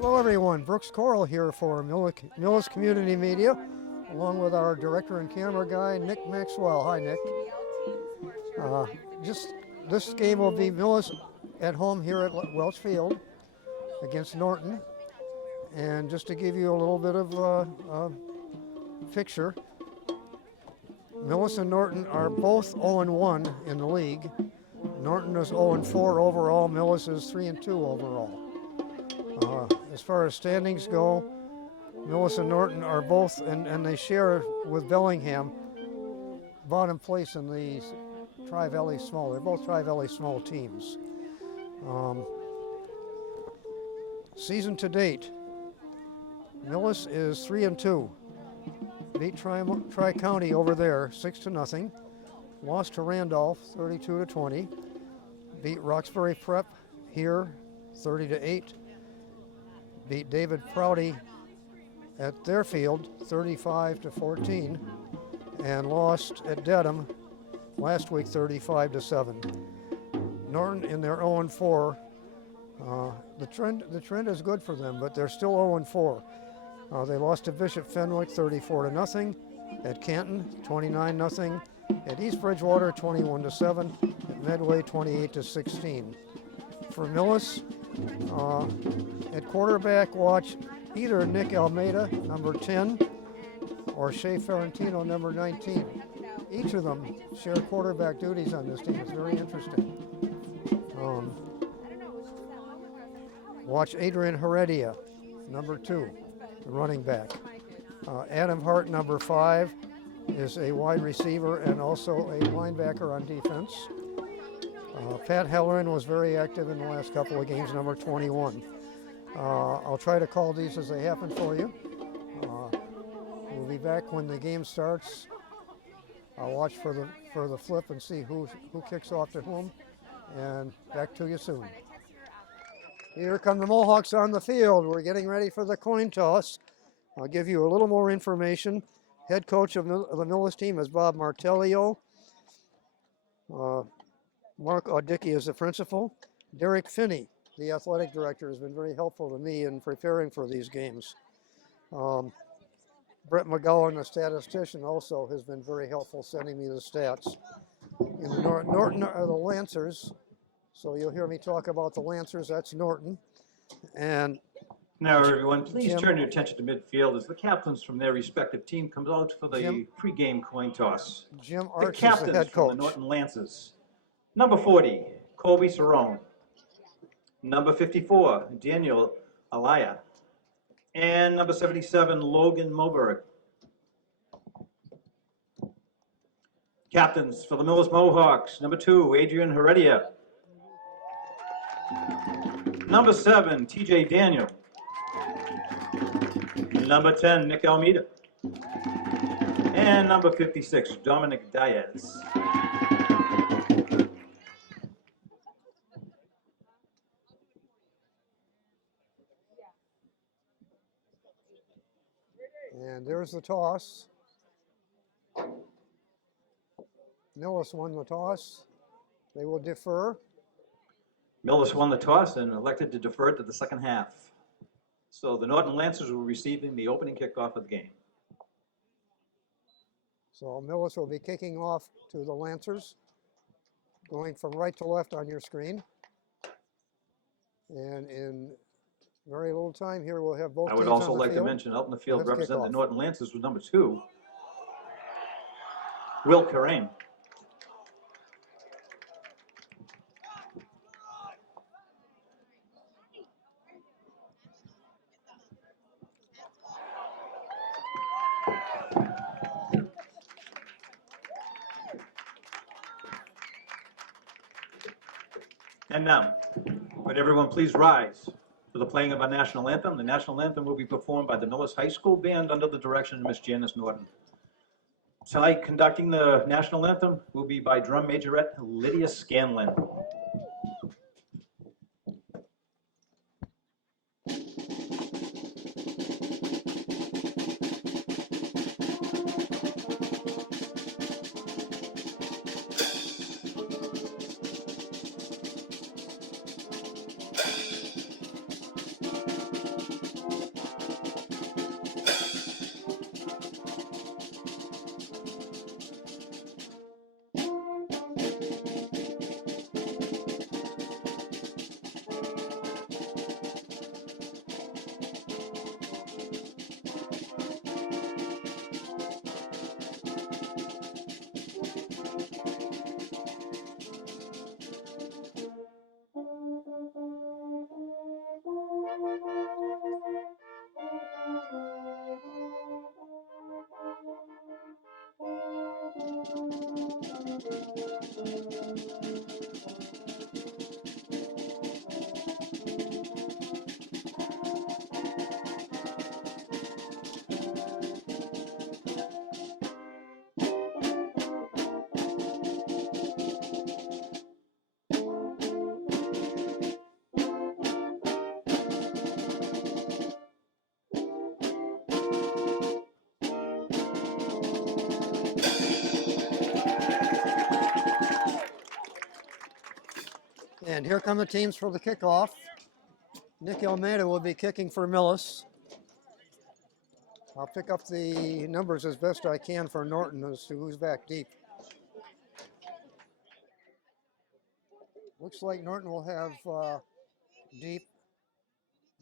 Hello everyone, Brooks Coral here for Millis Community Media, along with our director and camera guy, Nick Maxwell. Hi Nick. This game will be Millis at home here at Welch Field against Norton. And just to give you a little bit of picture, Millis and Norton are both 0-1 in the league. Norton is 0-4 overall, Millis is 3-2 overall. As far as standings go, Millis and Norton are both, and they share with Bellingham, bottom place in the Tri-Valley Small. They're both Tri-Valley Small teams. Season to date, Millis is 3-2. Beat Tri-County over there 6-0. Lost to Randolph 32-20. Beat Roxbury Prep here 30-8. Beat David Prouty at their field 35-14, and lost at Dedham last week 35-7. Norton in their 0-4. The trend is good for them, but they're still 0-4. They lost to Bishop Fenwick 34-0, at Canton 29-0, at East Bridgewater 21-7, at Medway 28-16. For Millis, at quarterback, watch either Nick Almeida, number 10, or Shea Ferrantino, number 19. Each of them share quarterback duties on this team. It's very interesting. Watch Adrian Heredia, number 2, the running back. Adam Hart, number 5, is a wide receiver and also a linebacker on defense. Pat Halloran was very active in the last couple of games, number 21. I'll try to call these as they happen for you. We'll be back when the game starts. I'll watch for the flip and see who kicks off to whom, and back to you soon. Here come the Mohawks on the field. We're getting ready for the coin toss. I'll give you a little more information. Head coach of the Millis team is Bob Martellio. Mark Audicki is the principal. Derek Finney, the athletic director, has been very helpful to me in preparing for these games. Brett McGowan, the statistician, also has been very helpful sending me the stats. In the Norton are the Lancers, so you'll hear me talk about the Lancers. That's Norton. And now, everyone, please turn your attention to midfield as the captains from their respective team comes out for the pregame coin toss. Jim The Arch is captains the head from coach. the Norton Lancers. Number 40, Colby Cerrone. Number 54, Daniel Alaya. And number 77, Logan Moberg. Captains for the Millis Mohawks. Number 2, Adrian Heredia. Number 7, TJ Daniel. Number 10, Nick Almeida. And number 56, Dominic Diaz. And there's the toss. Millis won the toss. They will defer. Millis won the toss and elected to defer to the second half. So the Norton Lancers will be receiving the opening kickoff of the game. So Millis will be kicking off to the Lancers, going from right to left on your screen. And in very little time here, we'll have both I would teams also on the like to field. mention out in the field Let's representing kick the off. Norton Lancers with number 2, Will Carrain. And now, would everyone please rise for the playing of our national anthem. The national anthem will be performed by the Millis High School Band under the direction of Miss Janice Norton. Tonight, conducting the national anthem will be by drum majorette Lydia Scanlon. And here come the teams for the kickoff. Nick Almeida will be kicking for Millis. I'll pick up the numbers as best I can for Norton as to who's back deep. Looks like Norton will have deep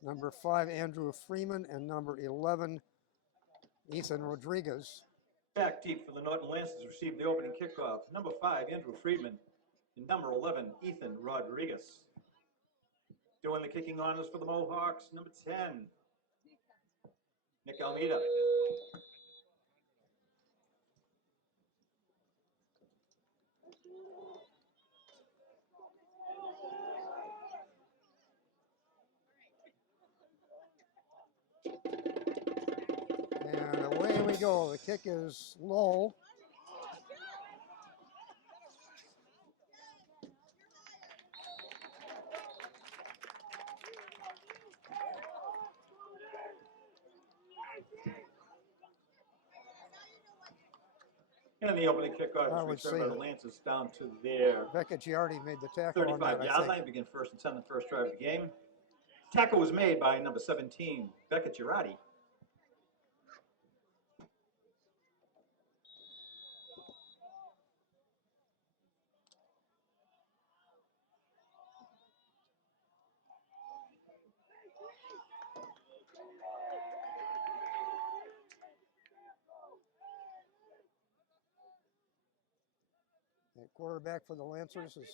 number 5, Andrew Freeman, and number 11, Ethan Rodriguez. Back deep for the Norton Lancers received the opening kickoff. Number 5, Andrew Friedman, and number 11, Ethan Rodriguez. Doing the kicking honors for the Mohawks, number 10, Nick Almeida. And away we go. The kick is low. And the opening kickoff I is would returned by say the Lancers down to their Becca Giardi made the tackle on that, 35-yard I line. think. Begin 1st and 10 the first drive of the game. Tackle was made by number 17, Becca Girardi. The quarterback for the Lancers is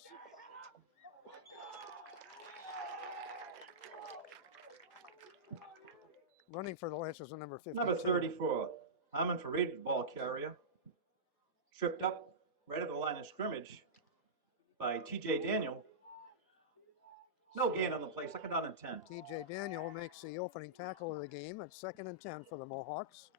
running for the Lancers on number 52. Number 34, Harmon Farid, the ball carrier. Tripped up right at the line of scrimmage by T.J. Daniel. No gain on the play, 2nd down and 10. T.J. Daniel makes the opening tackle of the game at 2nd and 10 for the Mohawks.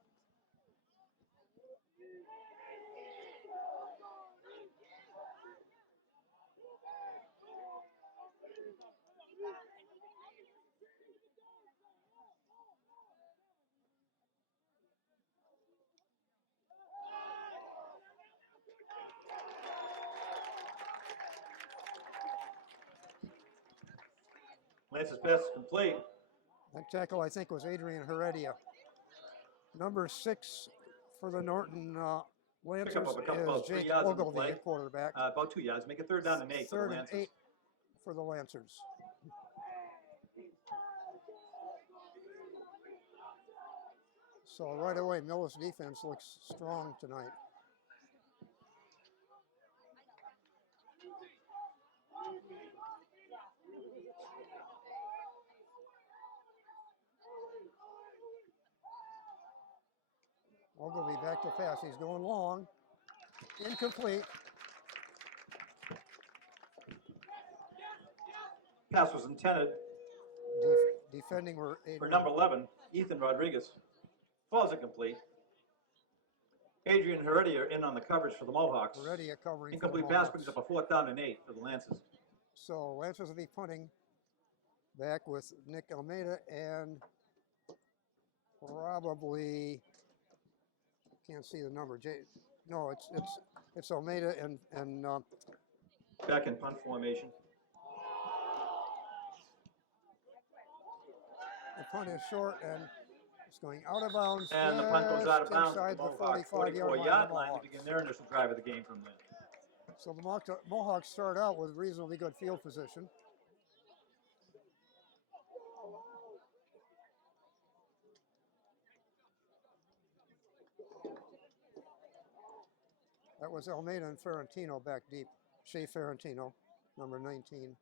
Lance's pass is complete. That tackle, I think, was Adrian Heredia. Number 6 for the Norton Lancers Pick up a couple, is about 3 Jake yards on the Ogilvy, play. at quarterback. About 2 yards. Make it 3rd down and 8 for the 3rd and Lancers. 8 for the Lancers. So right away, Millis' defense looks strong tonight. Ogilvy back to pass. He's going long. Incomplete. Pass was intended Defending were for Adrian. number 11, Ethan Rodriguez. Falls incomplete. Adrian Heredia in on the coverage for the Mohawks. Heredia covering for the Incomplete pass Mohawks. brings up a 4th down and 8 for the Lancers. So Lancers will be punting back with Nick Almeida and probably can't see the number. No, it's Almeida and Back in punt formation. the punt is short and it's going out of bounds. And the punt goes out of bounds inside at the the Mohawks 44-yard 44-yard line. line to begin their initial drive of the game from there. So the Mohawks start out with reasonably good field position. That was Almeida and Ferrantino back deep. Shea Ferrantino, number 19.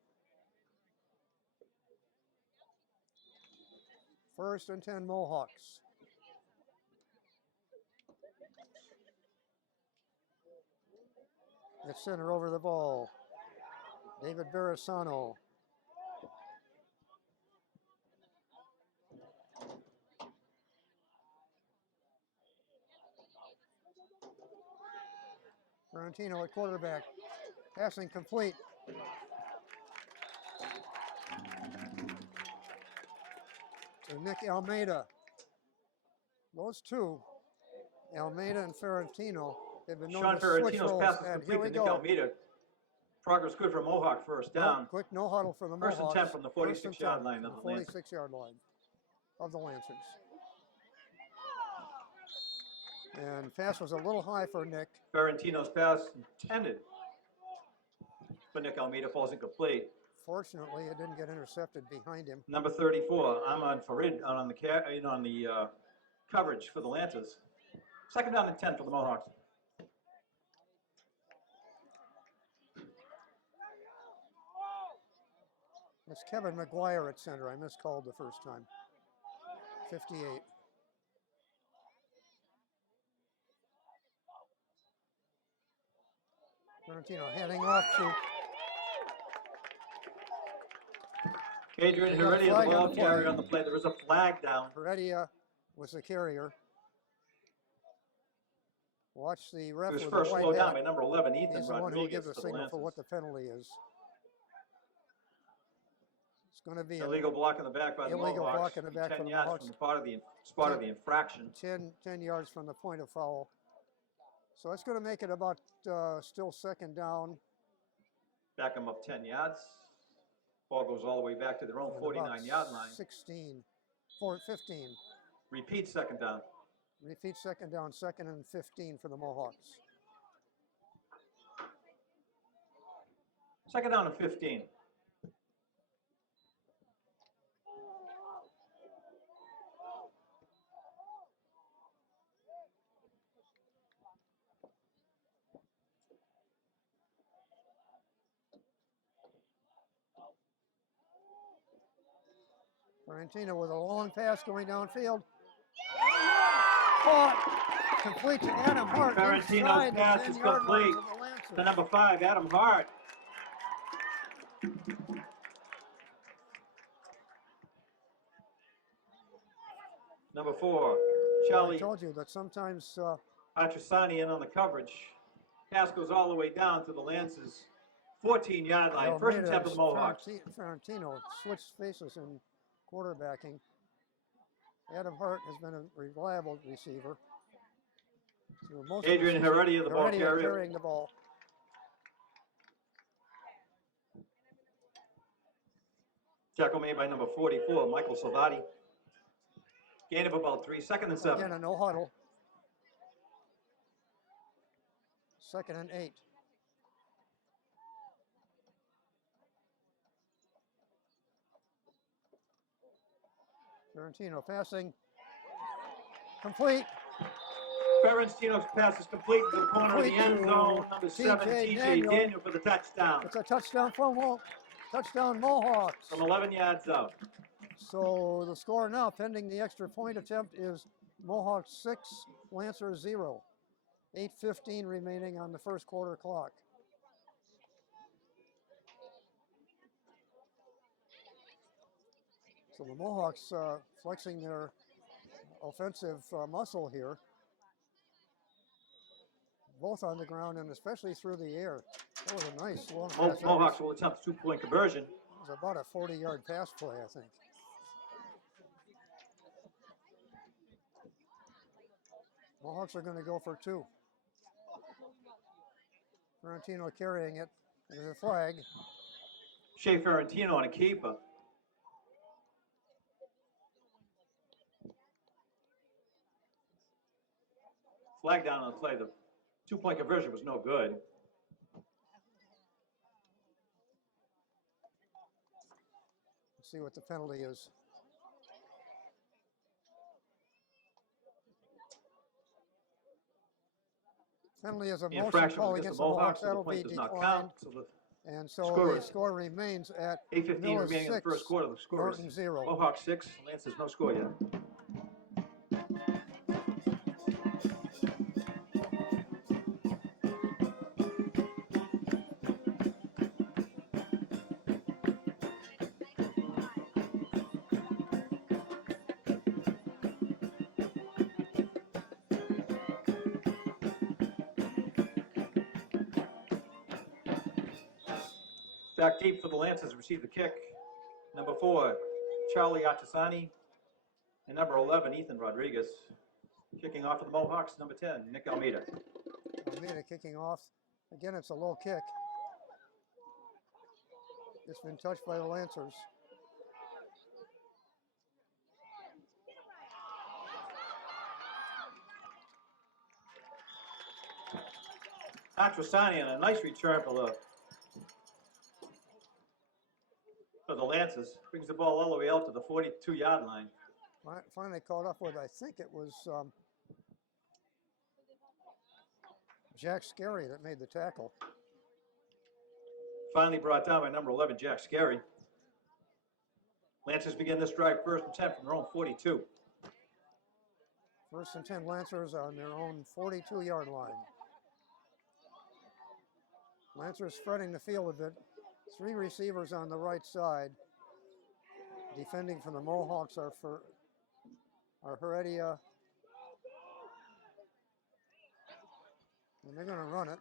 1st and 10 Mohawks. At center over the ball. David Barisano. Ferrantino at quarterback. Passing complete. To Nick Almeida. Those two, Almeida and Ferrantino, have been known Sean to switch Ferrantino's roles. pass is And complete here we to Nick go. Almeida. Progress good for Mohawk, first down. Nope, quick no huddle for the First and Mohawks. 10 from the 46-yard line of the Lancers. 46-yard line of the Lancers. And pass was a little high for Nick. Ferrantino's pass intended for Nick Almeida falls incomplete. Fortunately, it didn't get intercepted behind him. Number 34, Ahmad Farid on the coverage for the Lancers. Second down and 10 for the Mohawks. It's Kevin McGuire at center. I miscalled the first time. 58. Ferrantino heading off to Adrian Heredia, the ball carrier on the play. There is a flag down. Heredia was the carrier. Watch the ref. He was with first the white slowed down hat. by number 11, Ethan He's the one who Rodriguez. gives a signal for what the penalty is. It's going to be illegal block in the back by the Mohawks. Illegal block in the back 10 from the yards Mohawks. from the spot of the infraction. 10 yards from the point of foul. So it's going to make it about still second down. Back them up 10 yards. Ball goes all the way back to their own 49-yard line. 15. Repeat second down. Repeat second down, 2nd and 15 for the Mohawks. Second down and 15. Ferrantino with a long pass going downfield. Caught. Complete to Adam Hart. Ferrantino's pass is complete to number 5, Adam Hart. Number 4, Charlie. I told you that sometimes Atrasani in on the coverage. Pass goes all the way down to the Lancers' 14-yard line. First and 10 for the Mohawks. Ferrantino switched faces in quarterbacking. Adam Hart has been a reliable receiver. So Adrian Heredia, the ball carrier. Carrying the ball. Tackle made by number 44, Michael Salvati. Gain of about 3, 2nd and 7. Again, a no huddle. 2nd and 8. Ferrantino passing. Complete. Ferrantino's pass is complete to the corner of the end zone. Number 7, TJ Daniel for the touchdown. It's a touchdown for touchdown Mohawks. From 11 yards out. So the score now, pending the extra point attempt, is Mohawks 6, Lancers 0. 8:15 remaining on the first quarter clock. So the Mohawks flexing their offensive muscle here, both on the ground and especially through the air. That was a nice long pass. Mohawks will attempt a 2-point conversion. It was about a 40-yard pass play, I think. Mohawks are going to go for 2. Ferrantino carrying it. There's a flag. Shea Ferrantino on a keeper. Flag down on the play. The 2-point conversion was no good. Let's see what the penalty is. Penalty is a motion call against the Mohawks. That'll be declined. And so the score remains at 8:15 remaining in the first quarter. The score Norton is 0. Mohawks 6, Lancers no score yet. Back deep for the Lancers, receive the kick. Number 4, Charlie Atasani. And number 11, Ethan Rodriguez. Kicking off for the Mohawks, number 10, Nick Almeida. Almeida kicking off. Again, it's a low kick. It's been touched by the Lancers. Atrasani, and a nice return for the Lancers. Brings the ball all the way out to the 42-yard line. Finally caught up with, I think it was Jack Scary that made the tackle. Finally brought down by number 11, Jack Scary. Lancers begin this drive first and 10 from their own 42. First and 10 Lancers on their own 42-yard line. Lancers spreading the field a bit. 3 receivers on the right side. Defending for the Mohawks are Heredia. And they're going to run it.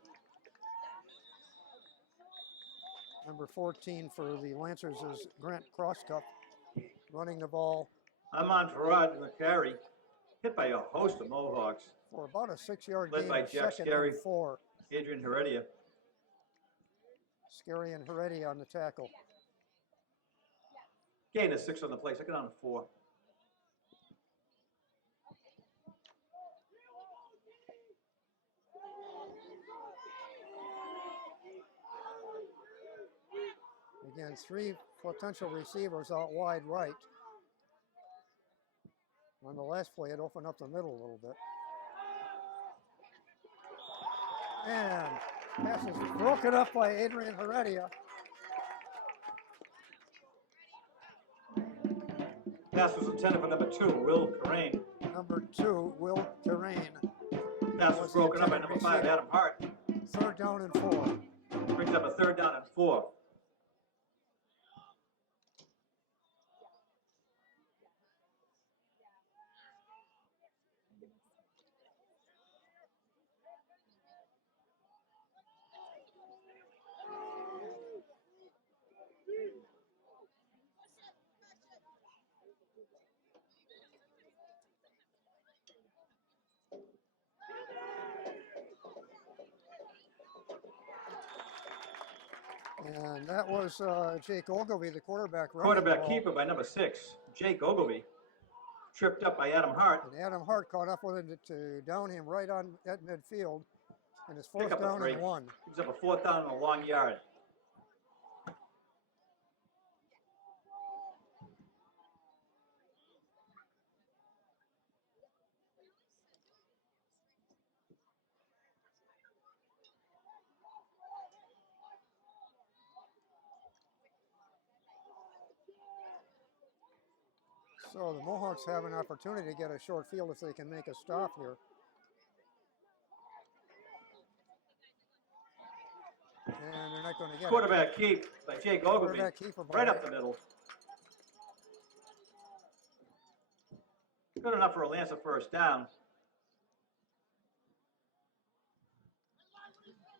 Number 14 for the Lancers is Grant Crosscup, running the ball. I'm on Farad in the carry, hit by a host of Mohawks. For about a 6-yard led gain, by Jack second Scary, and 4. Adrian Heredia. Scary and Heredia on the tackle. Gain of 6 on the play, second down and 4. Again, 3 potential receivers out wide right. On the last play, it opened up the middle a little bit. And pass is broken up by Adrian Heredia. Pass was intended for number 2, Will Carrain. Number 2, Will Carrain. Pass was broken up by number 5, Adam Hart. 3rd down and 4. Brings up a 3rd down and 4. And that was Jake Ogilvie, the quarterback. Quarterback keeper by number 6, Jake Ogilvie. Tripped up by Adam Hart. And Adam Hart caught up with him to down him right on at midfield. And it's 4th down and 1. Picks up a 4th down and a long yard. So the Mohawks have an opportunity to get a short field if they can make a stop here. And they're not going to get Quarterback keep by Jake Ogilvie. Right up the middle. Good enough for a Lancer 1st down.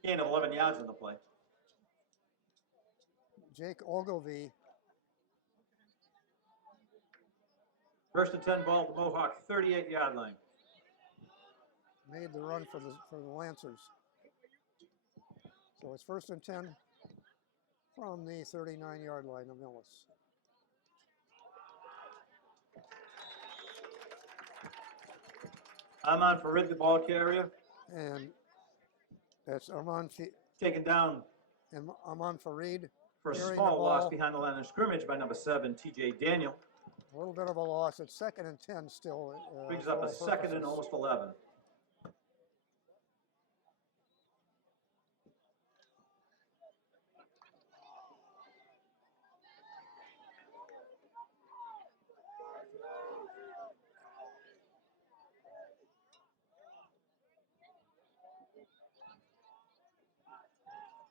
Gain of 11 yards in the play. Jake Ogilvie. 1st and 10 ball at the Mohawk 38-yard line. Made the run for the Lancers. So it's 1st and 10 from the 39-yard line of Millis. Amon Farid, the ball carrier. And that's Amon. Taken down. And Amon Farid. For a small loss behind the line of scrimmage by number 7, TJ Daniel. A little bit of a loss. It's 2nd and 10 still. Brings up a 2nd and almost 11.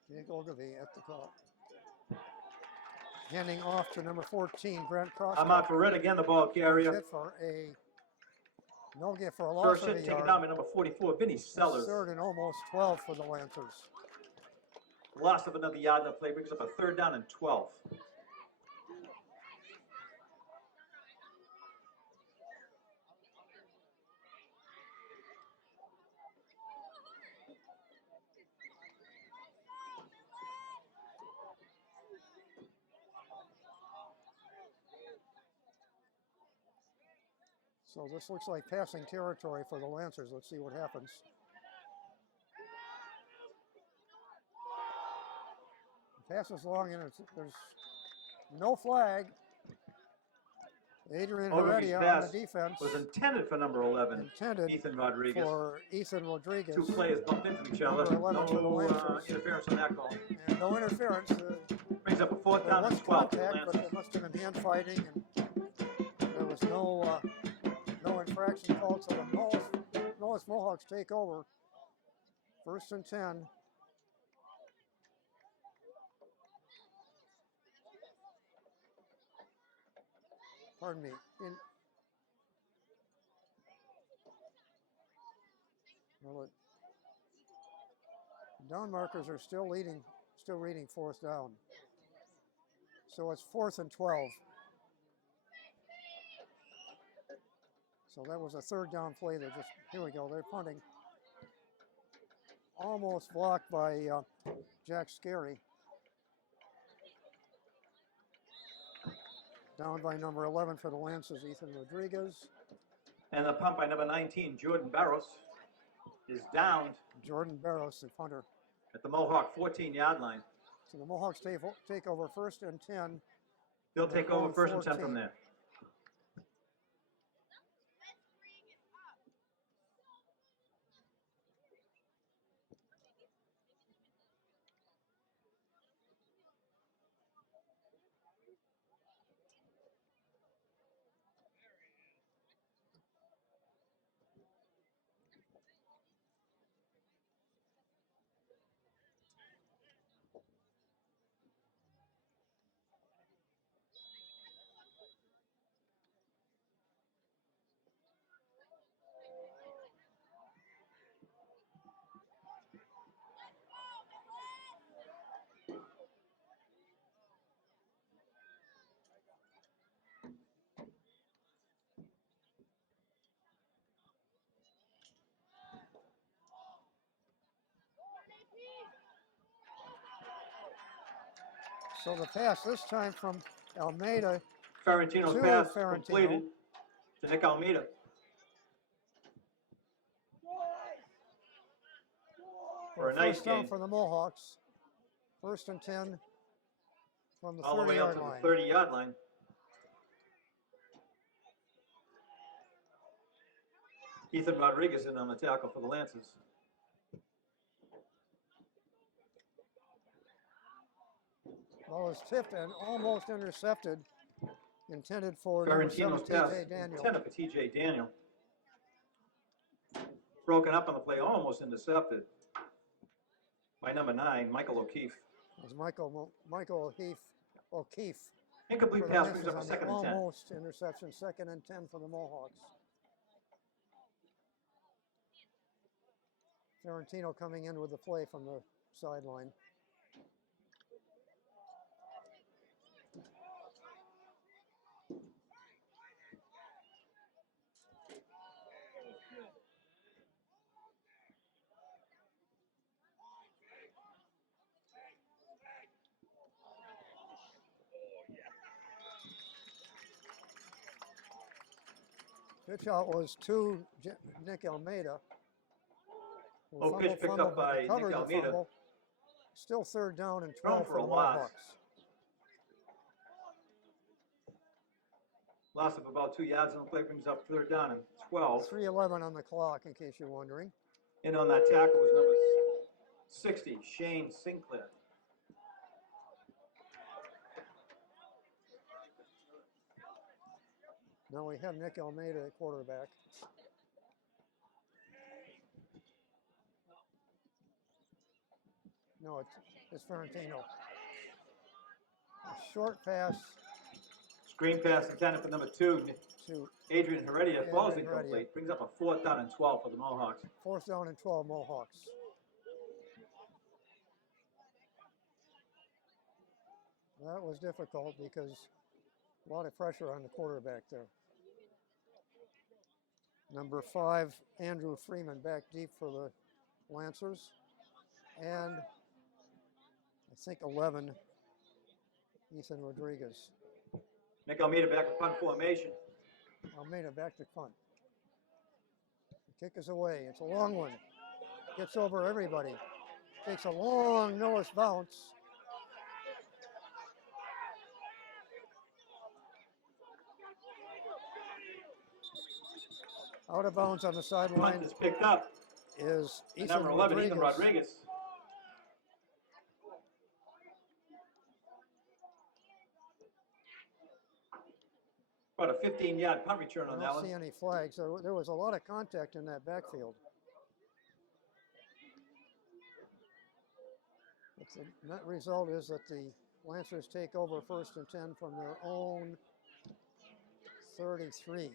Jake Ogilvie at the call. Handing off to number 14, Grant Cross. Ahmad Farid again, the ball carrier. Hit for a no get for a loss. First hit taken down by number 44, Vinny Sellers. 3rd and almost 12 for the Lancers. Loss of another yard in the play brings up a 3rd down and 12. So this looks like passing territory for the Lancers. Let's see what happens. The pass is long and there's no flag. Adrian Ogilvy's Heredia on the pass defense. was intended for number 11, Intended Ethan Rodriguez. for Ethan Rodriguez. Two players bumped into each other. Number 11 for the No Lancers. interference on that call. And no interference. Brings up a fourth There down and was 12 for the contact, but there Lancers. must have been hand fighting, and there was no infraction called. So the Millis Mohawks take over. 1st and 10. Pardon me. Down markers are still reading 4th down. So it's 4th and 12. So that was a 3rd down play. Here we go. They're punting. Almost blocked by Jack Scarry. Down by number 11 for the Lancers, Ethan Rodriguez. And the punt by number 19, Jordan Barros, is downed. Jordan Barros, the punter. At the Mohawk 14-yard line. So the Mohawks take over 1st and 10. They'll take over 1st and 10 from there. So the pass this time from Almeida Ferentino's to pass Ferentino. completed to Nick Almeida. For a nice First down gain. for the Mohawks. 1st and 10 from the All the way up 30-yard to the line. 30-yard line. Ethan Rodriguez in on the tackle for the Lancers. Ball is tipped and almost intercepted. Intended for number 7, Ferentino's pass TJ Daniel. intended for TJ Daniel. Broken up on the play, almost intercepted by number 9, Michael O'Keefe. It was Michael O'Keefe. Incomplete for the pass brings Lancers up a on the 2nd and 10. almost interception. 2nd and 10 for the Mohawks. Ferentino coming in with the play from the sideline. Pitch out was to Nick Almeida. Oh, pitch picked up by Nick Almeida. Still 3rd down and Thrown 12 for for a the loss. Mohawks. Loss of about 2 yards on the play brings up 3rd down and 12. 3:11 on the clock, in case you're wondering. In on that tackle was number 60, Shane Sinclair. Now we have Nick Almeida at quarterback. No, it's Ferentino. A short pass Screen pass intended for number 2, to Adrian Heredia. Ball's Adrian Heredia. incomplete. Brings up a 4th down and 12 for the Mohawks. 4th down and 12 Mohawks. That was difficult because a lot of pressure on the quarterback there. Number 5, Andrew Freeman back deep for the Lancers. And I think 11, Ethan Rodriguez. Nick Almeida back in punt formation. Almeida back to punt. Kick is away. It's a long one. Gets over everybody. Takes a long Millis bounce. Out of bounds on the Punt sideline is picked up. is And Ethan number 11, Rodriguez. Ethan Rodriguez. About a 15-yard punt return I on that don't see one. any flags. There was a lot of contact in that backfield. But the net result is that the Lancers take over 1st and 10 from their own 33.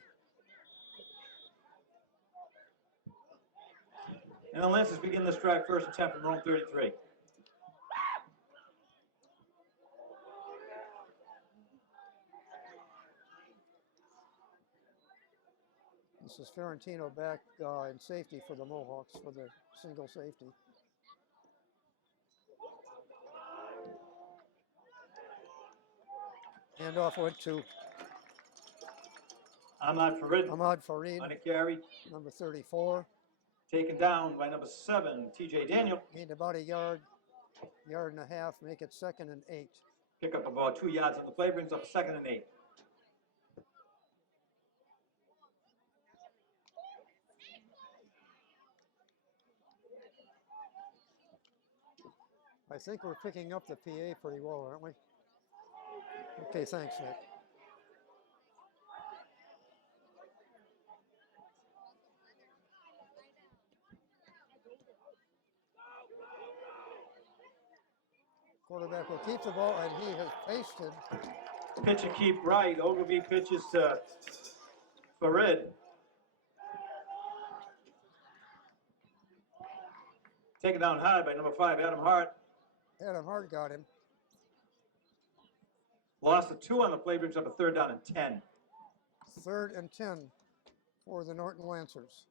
And the Lancers begin this drive 1st and 10 from their own 33. This is Ferrantino back in safety for the Mohawks for the single safety. Handoff went to Ahmad Farid Ahmad on Farid, a carry. number 34. Taken down by number 7, TJ Daniel. Gained about a yard and a half, make it 2nd and 8. Pick up about 2 yards on the play, brings up a 2nd and 8. I think we're picking up the PA pretty well, aren't we? Okay, thanks, Nick. Quarterback will keep the ball, and he has pasted. Pitch and keep right. Ogilvy pitches to Farid. Taken down high by number 5, Adam Hart. Adam Hart got him. Lost a 2 on the play, brings up a 3rd down and 10. 3rd and 10 for the Norton Lancers.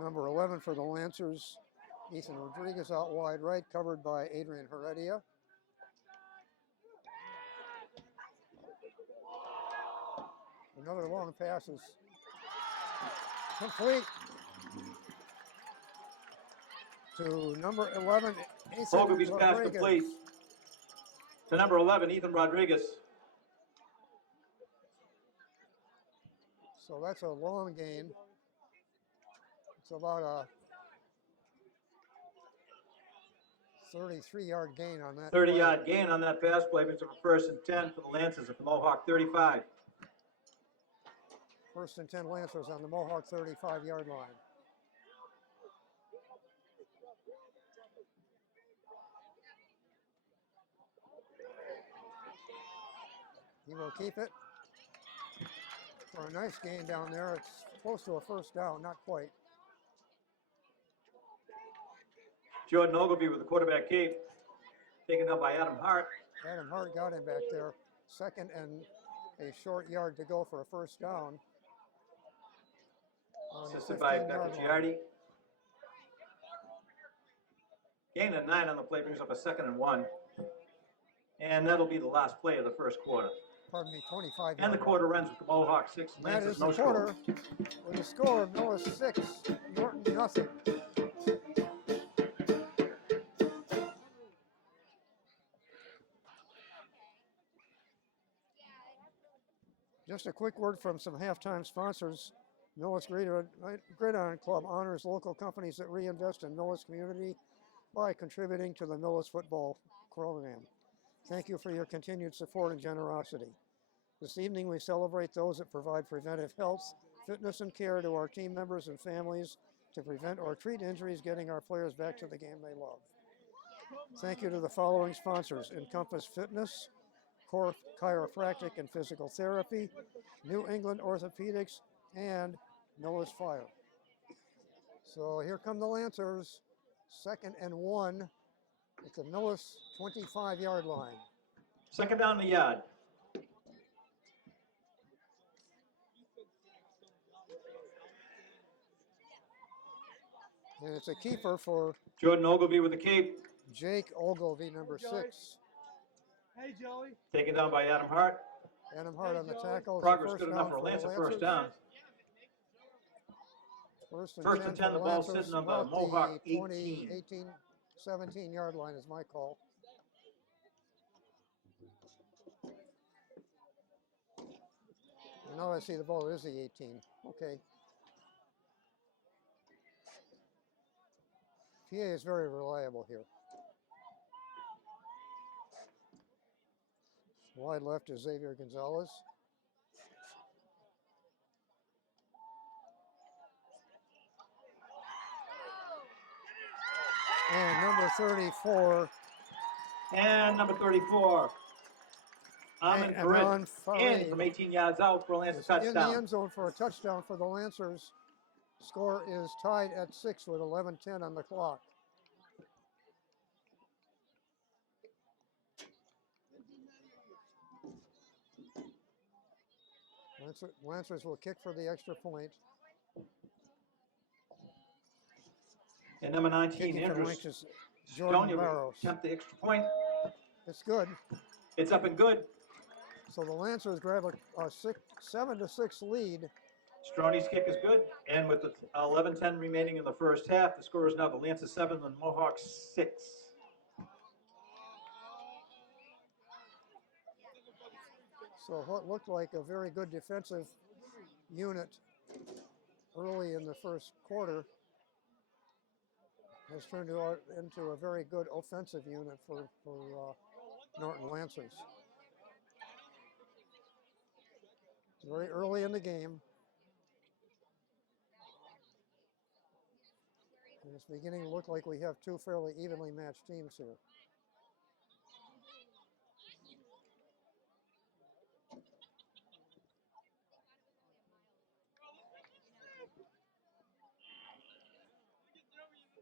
Number 11 for the Lancers, Ethan Rodriguez out wide right, covered by Adrian Heredia. Another long pass is complete to number 11, Ethan Ogilvy's pass Rodriguez. complete to number 11, Ethan Rodriguez. So that's a long gain. It's about a 33-yard gain on that. 30-yard gain on that pass play, brings up a 1st and 10 for the Lancers at the Mohawk 35. 1st and 10 Lancers on the Mohawk 35-yard line. He will keep it for a nice gain down there. It's close to a 1st down, not quite. Jordan Ogilvy with the quarterback keep. Taken up by Adam Hart. Adam Hart got him back there. 2nd and a short yard to go for a 1st down. Assisted by Becca Giardi. Gain of 9 on the play, brings up a 2nd and 1. And that'll be the last play of the 1st quarter. Pardon me, 25. And the quarter ends with the Mohawk 6, That Lancers is no the quarter with a score of Millis 6, Norton nothing. Just a quick word from some halftime sponsors. Millis Gridiron Club honors local companies that reinvest in Millis community by contributing to the Millis football program. Thank you for your continued support and generosity. This evening we celebrate those that provide preventive health, fitness, and care to our team members and families to prevent or treat injuries, getting our players back to the game they love. Thank you to the following sponsors: Encompass Fitness, Core Chiropractic and Physical Therapy, New England Orthopedics, and Millis Fire. So here come the Lancers, 2nd and 1 at the Millis 25-yard line. 2nd down the yard. And it's a keeper for Jordan Ogilvy with the keep. Jake Ogilvy, number 6. Hey, Joey. Taken down by Adam Hart. Adam Hart on the Joey. tackle. Progress First good down enough for for the Lance, a first Lancers. down. First and First 10 and for 10, the the ball Lancers. sitting on the About Mohawk the 20, 18. 18, 17 yard line is my call. Now I see the ball is the 18. Okay. PA is very reliable here. Wide left is Xavier Gonzalez. And number 34. And number 34, Amin Amon Farid. Farid In from 18 yards out for a Lance is in the touchdown. end zone for a touchdown for the Lancers. Score is tied at 6 with 11:10 on the clock. Lancers will kick for the extra point. And number 19, Kicking for Andrew Lancers, Jordan Stonia will Barrows. attempt the extra point. It's good. It's up and good. So the Lancers grab a 7-6 lead. Stroney's kick is good. And with the 11:10 remaining in the first half, the score is now the Lancers 7 and Mohawks 6. So what looked like a very good defensive unit early in the first quarter has turned into a very good offensive unit for Norton Lancers. Very early in the game. And it's beginning to look like we have two fairly evenly matched teams here.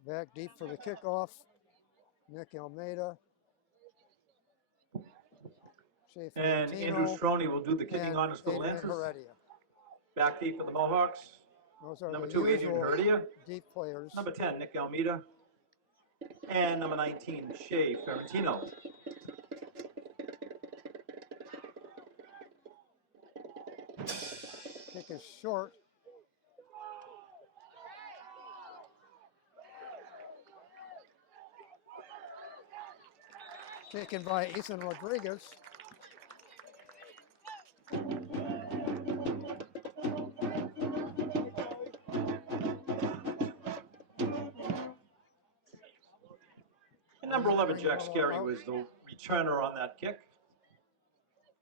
Back deep for the kickoff. Nick Almeida. And Andrew Stroney will do the kicking honors for the Lancers. Heredia. Back deep for the Mohawks. Those are Number the 2, Adrian usual Heredia. deep players. Number 10, Nick Almeida. And number 19, Shea Ferrantino. Kick is short. Taken by Ethan Rodriguez. And number 11, Jack Scarry, was the returner on that kick.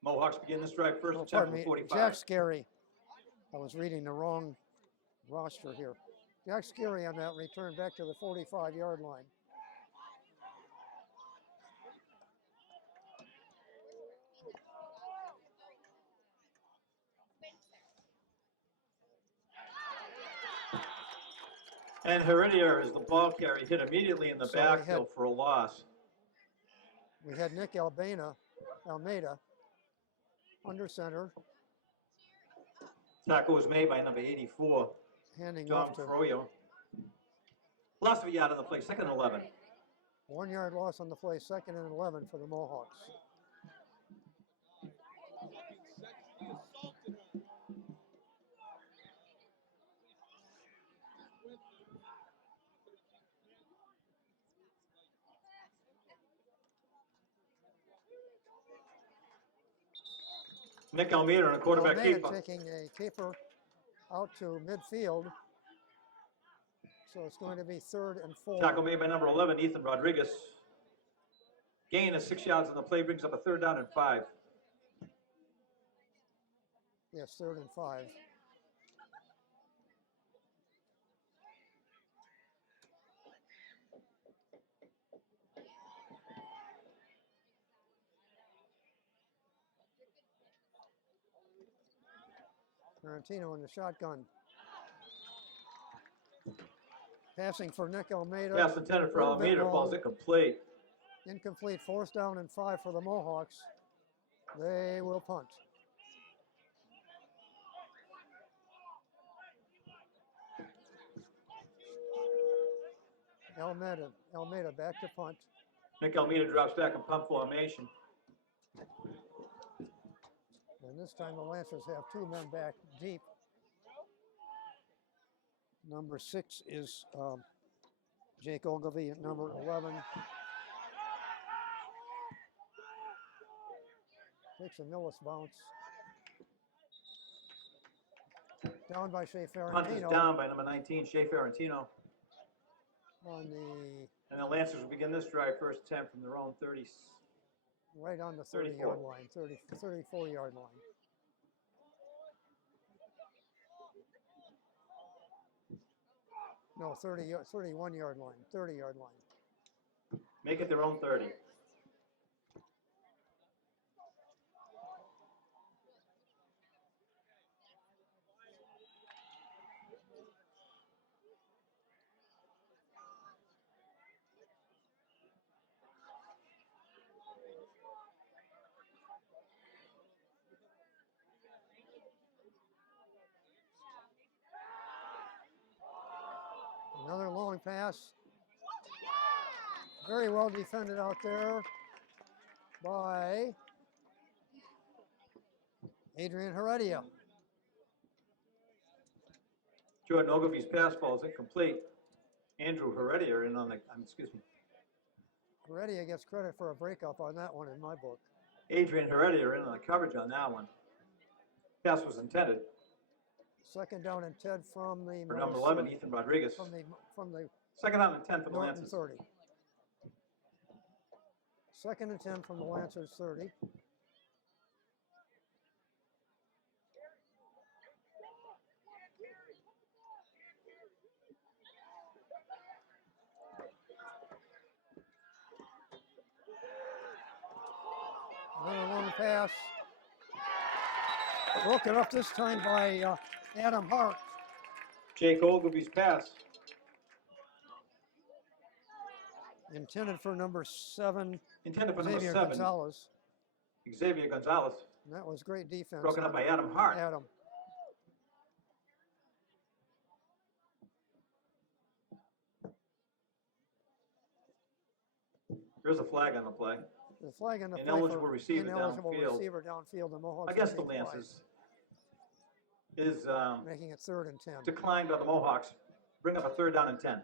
Mohawks begin this drive first and 10 from 45. Jack Scarry. I was reading the wrong roster here. Jack Scarry on that return back to the 45-yard line. And Heredia is the ball carry, hit immediately in the backfield for a loss. We had Nick Almeida under center. Tackle was made by number 84, Handing John off to Froyo. Loss of a yard on the play, 2nd and 11. 1 yard loss on the play, 2nd and 11 for the Mohawks. Nick Almeida on a quarterback keeper. Taking a keeper out to midfield. So it's going to be 3rd and 4. Tackle made by number 11, Ethan Rodriguez. Gain of 6 yards on the play, brings up a 3rd down and 5. Yes, 3rd and 5. Tarantino in the shotgun. Passing for Nick Almeida. Pass intended for Almeida, falls incomplete. Incomplete, 4th down and 5 for the Mohawks. They will punt. Almeida back to punt. Nick Almeida drops back in pump formation. And this time the Lancers have 2 men back deep. Number 6 is Jake Ogilvy at number 11. Takes a Millis bounce. Down by Shea Punt is Ferrantino. down by number 19, Shea Ferrantino. On the And the Lancers will begin this drive, first attempt from their own 30. right on the 34. 30-yard line, 34-yard line. No, 31-yard line, 30-yard line. Make it their own 30. Another long pass. Very well defended out there by Adrian Heredia. Jordan Ogilvy's pass ball is incomplete. Andrew Heredia in on the, excuse me. Heredia gets credit for a breakup on that one in my book. Adrian Heredia in on the coverage on that one. Pass was intended 2nd down and 10 from the for number 11, Ethan Rodriguez. from the 2nd down and 10 for the Norton Lancers. 30. 2nd and 10 from the Lancers 30. Another long pass. Broken up this time by Adam Hart. Jake Ogilvy's pass. Intended for number 7, Intended for number Xavier 7, Gonzalez. Xavier Gonzalez. And that was great defense. Broken up on by Adam Hart. Adam. There's a flag on the play. The flag on the play Ineligible for receiver ineligible downfield. receiver downfield. The Mohawks Against the will make twice, Lancers. Is making it 3rd and 10. declined by the Mohawks. Bring up a 3rd down and 10.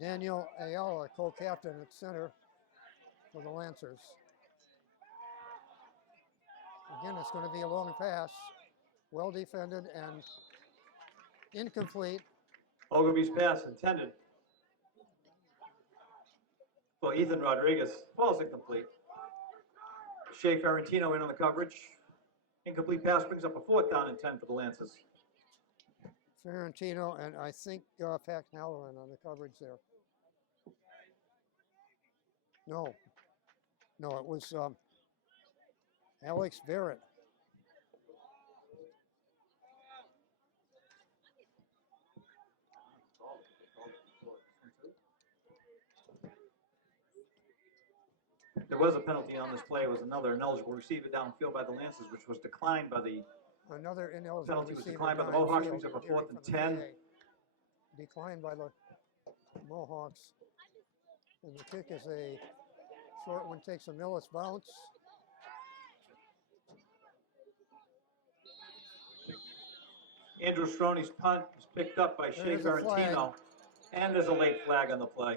Daniel Ayala, co-captain at center for the Lancers. Again, it's going to be a long pass, well defended and incomplete. Ogilvy's pass intended. Well, Ethan Rodriguez, ball is incomplete. Shea Ferrantino in on the coverage. Incomplete pass brings up a 4th down and 10 for the Lancers. Ferrantino and I think Pat Halloran on the coverage there. No, it was Alex Barrett. There was a penalty on this play. It was another ineligible receiver downfield by the Lancers, which was declined by the Another ineligible penalty was receiver declined by the Mohawks. Brings up a downfield 4th and from the 10. VA. Declined by the Mohawks. And the kick is a short one, takes a Millis bounce. Andrew Stroney's punt was picked up by Shea There's a flag. Ferrantino. And there's a late flag on the play.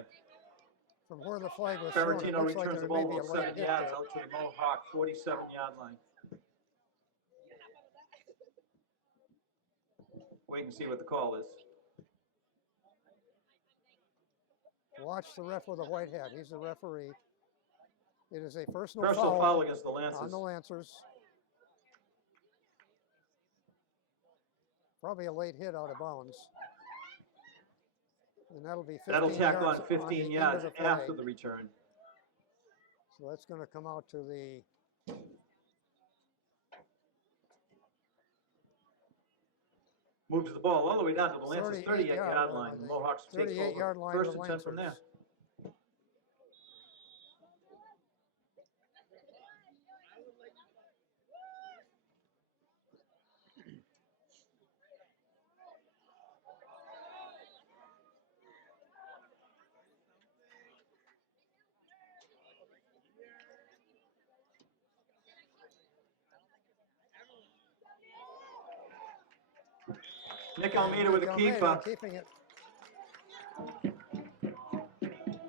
From where the flag was thrown, it Ferrantino looks like returns the there may ball be a about late 7 hit yards there. out to the Mohawk 47-yard line. Wait and see what the call is. Watch the ref with a white hat. He's the referee. It is a personal Personal foul against the on Lancers. the Lancers. Probably a late hit out of bounds. And that'll be 15 That'll tack yards on 15 the end of yards the play. after the return. So that's going to come out to the Moves the ball all the way down to the Lancers 38 38-yard line. The Mohawks take 38-yard over line of first the and 10 from there. Lancers. Nick Almeida with a Almeida keeper. keeping it.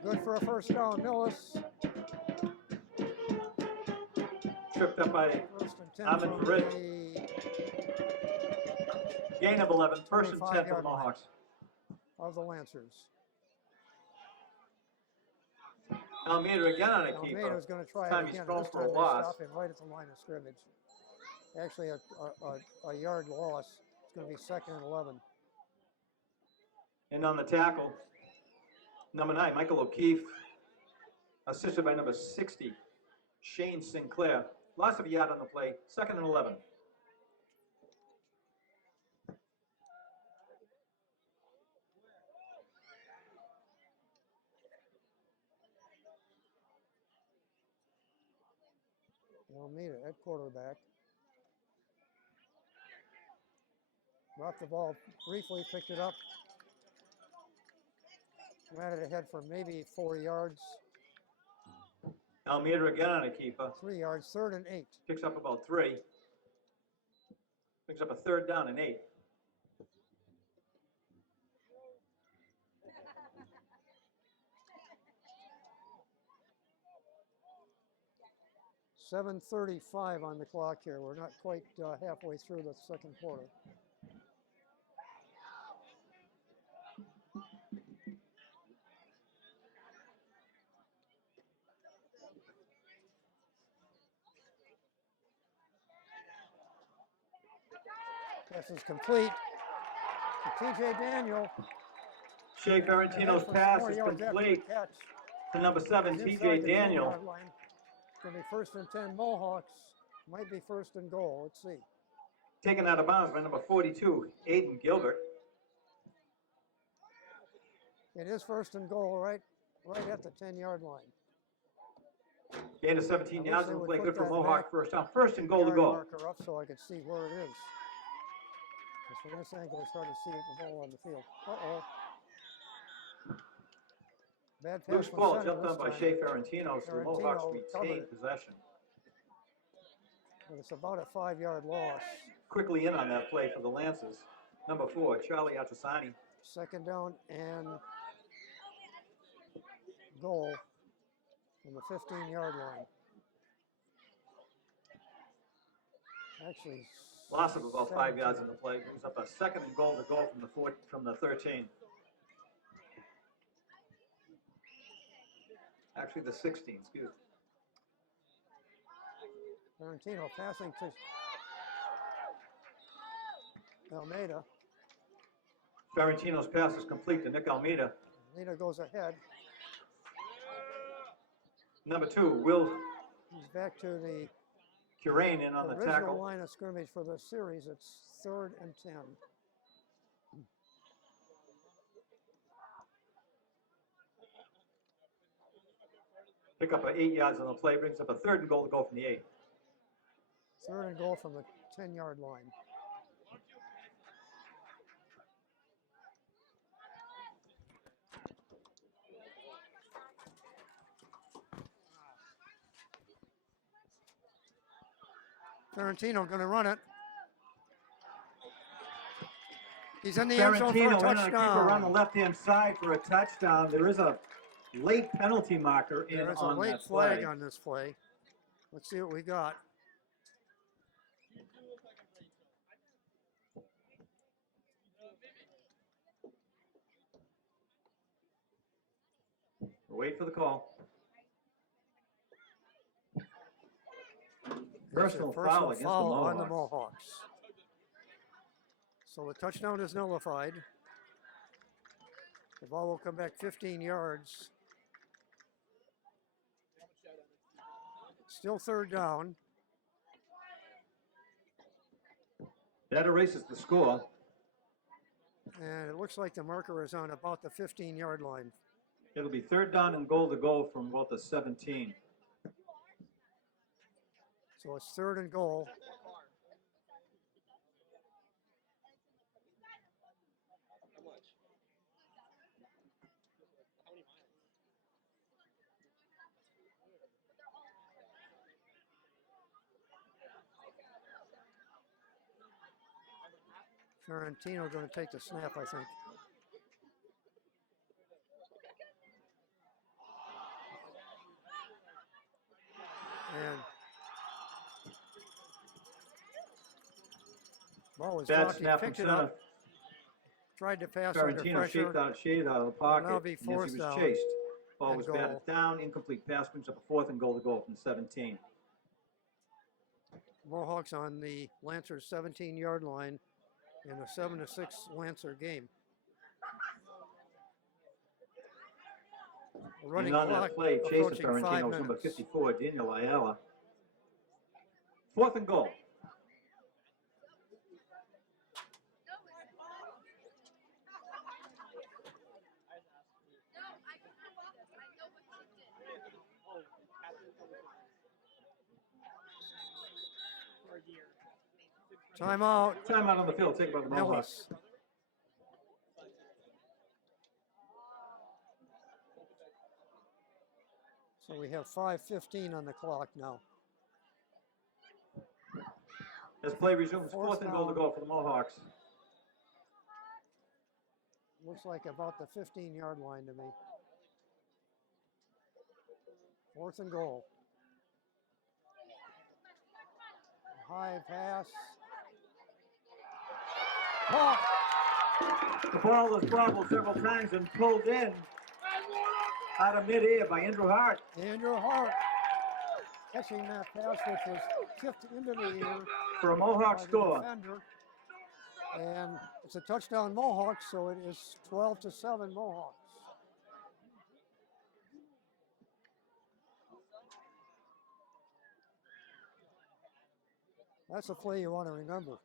Good for a first down, Millis. Tripped up by First and 10 Ahmed from Farid. the Gain of 11, first and 10 for the 25-yard line Mohawks. of the Lancers. Almeida again on a keeper. Almeida's going to try This time it he's again. thrown This for a time they loss. stop him right at the line of scrimmage. Actually, a yard loss. It's going to be 2nd and 11. And on the tackle, number 9, Michael O'Keefe, assisted by number 60, Shane Sinclair. Loss of a yard on the play, 2nd and 11. Almeida at quarterback. Dropped the ball briefly, picked it up. Ran it ahead for maybe 4 yards. Almeida again on a keeper. 3 yards, 3rd and 8. Picks up about 3. Picks up a 3rd down and 8. $7:35 on the clock here. We're not quite halfway through the second quarter. Pass is complete to T.J. Daniel. Shea Ferrantino's pass is complete to number 7, T.J. Daniel. It's going to be 1st and 10 Mohawks. Might be 1st and goal. Let's see. Taken out of bounds by number 42, Aiden Gilbert. It is 1st and goal right at the 10-yard line. Gain of 17 yards on the play. Good for that Mohawk back first down. 1st and goal to yard go. marker up so I could see where it is. Because from this angle, I started to see the ball on the field. Uh-oh. Bad pass Loose from ball center jumped this on by time. Shea Ferrantino, so the Mohawks Ferrantino covered retain it. possession. But it's about a 5-yard loss. Quickly in on that play for the Lancers. Number 4, Charlie Atrasani. 2nd down and goal from the 15-yard line. Actually, Loss of about 5 yards 17. in the play. Brings up a 2nd and goal to go from the 13. Actually, the 16, excuse me. Ferrantino passing to Almeida. Ferrantino's pass is complete to Nick Almeida. Almeida goes ahead. Number 2, Will He's back to the Curane in on the original tackle. line of scrimmage for the series. It's 3rd and 10. Pick up 8 yards on the play. Brings up a 3rd and goal to go from the 8. 3rd and goal from the 10-yard line. Ferrantino going to run it. He's in the end zone for a Ferrantino in on a keeper around the touchdown. left-hand side for a touchdown. There is a late penalty marker in There is a on late that flag play. on this play. Let's see what we got. We'll wait for the call. Personal foul against the on the Mohawks. Mohawks. So the touchdown is nullified. The ball will come back 15 yards. Still 3rd down. That erases the score. And it looks like the marker is on about the 15-yard line. It'll be third down and goal to go from about the 17. So it's third and goal. Fiorentino going to take the snap, I think. And ball was Bad dropped. He snap from picked it up, center. tried to pass under Fiorentino pressure. shaded out of the Will now pocket, be and as fourth he was down chased. Ball and was goal. batted down, incomplete pass brings up a fourth and goal to go from the 17. Mohawks on the Lancers 17-yard line in a 7-6 Lancer game. A running And on clock that play, chasing approaching 5 Fiorentino was number minutes. 54, Daniel Ayala. Fourth and goal. Timeout. Timeout on the field, taken by the Mohawks. Millis. So we have 5:15 on the clock now. As play resumes, fourth and goal to go for the Mohawks. Looks like about the 15-yard line to me. Fourth and goal. High pass. Caught. The ball was bobbled several times and pulled in out of midair by Andrew Hart. Andrew Hart catching that pass, which was tipped into the air For a Mohawk by the score. defender. And it's a touchdown Mohawks, so it is 12-7 Mohawks. That's a play you want to remember.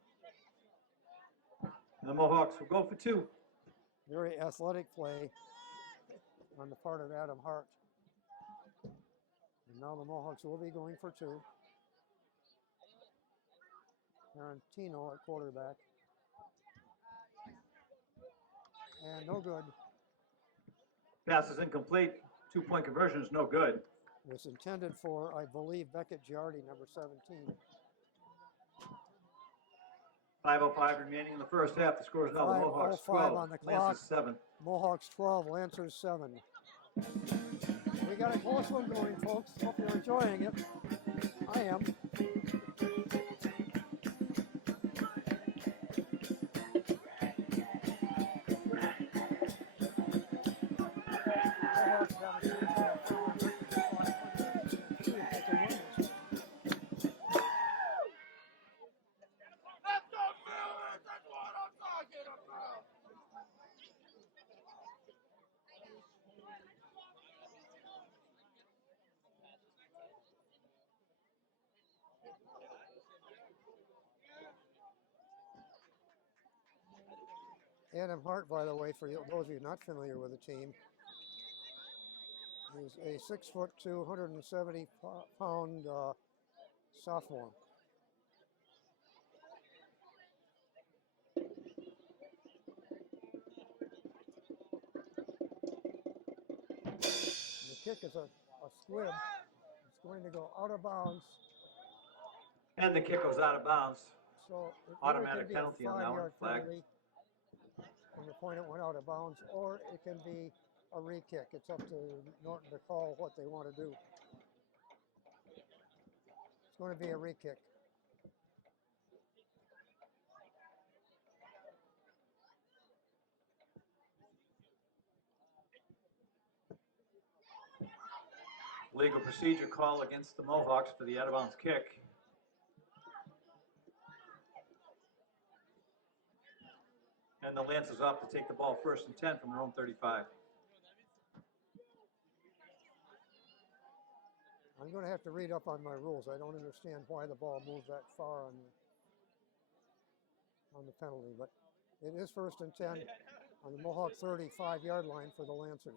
And the Mohawks will go for two. Very athletic play on the part of Adam Hart. And now the Mohawks will be going for two. Fiorentino at quarterback. And no good. Pass is incomplete. 2-point conversion is no good. It was intended for, I believe, Beckett Giardi, number 17. 5:05 remaining in the first half. The score is now the Mohawks 5:05 on the 12, clock. Lancers 7. Mohawks 12, Lancers 7. We got a close one going, folks. Hope you're enjoying it. I am. Adam Hart, by the way, for those of you not familiar with the team, is a 6'2", 170-pound sophomore. The kick is a squib. It's going to go out of bounds. And the kick goes out of bounds. So it Automatic either can be penalty a on that one, 5-yard flag. penalty from the point it went out of bounds, or it can be a re-kick. It's up to Norton to call what they want to do. It's going to be a re-kick. Legal procedure call against the Mohawks for the out of bounds kick. And the Lancers opt to take the ball first and 10 from their own 35. I'm going to have to read up on my rules. I don't understand why the ball moves that far on the penalty, but It is 1st and 10 on the Mohawk 35-yard line for the Lancers.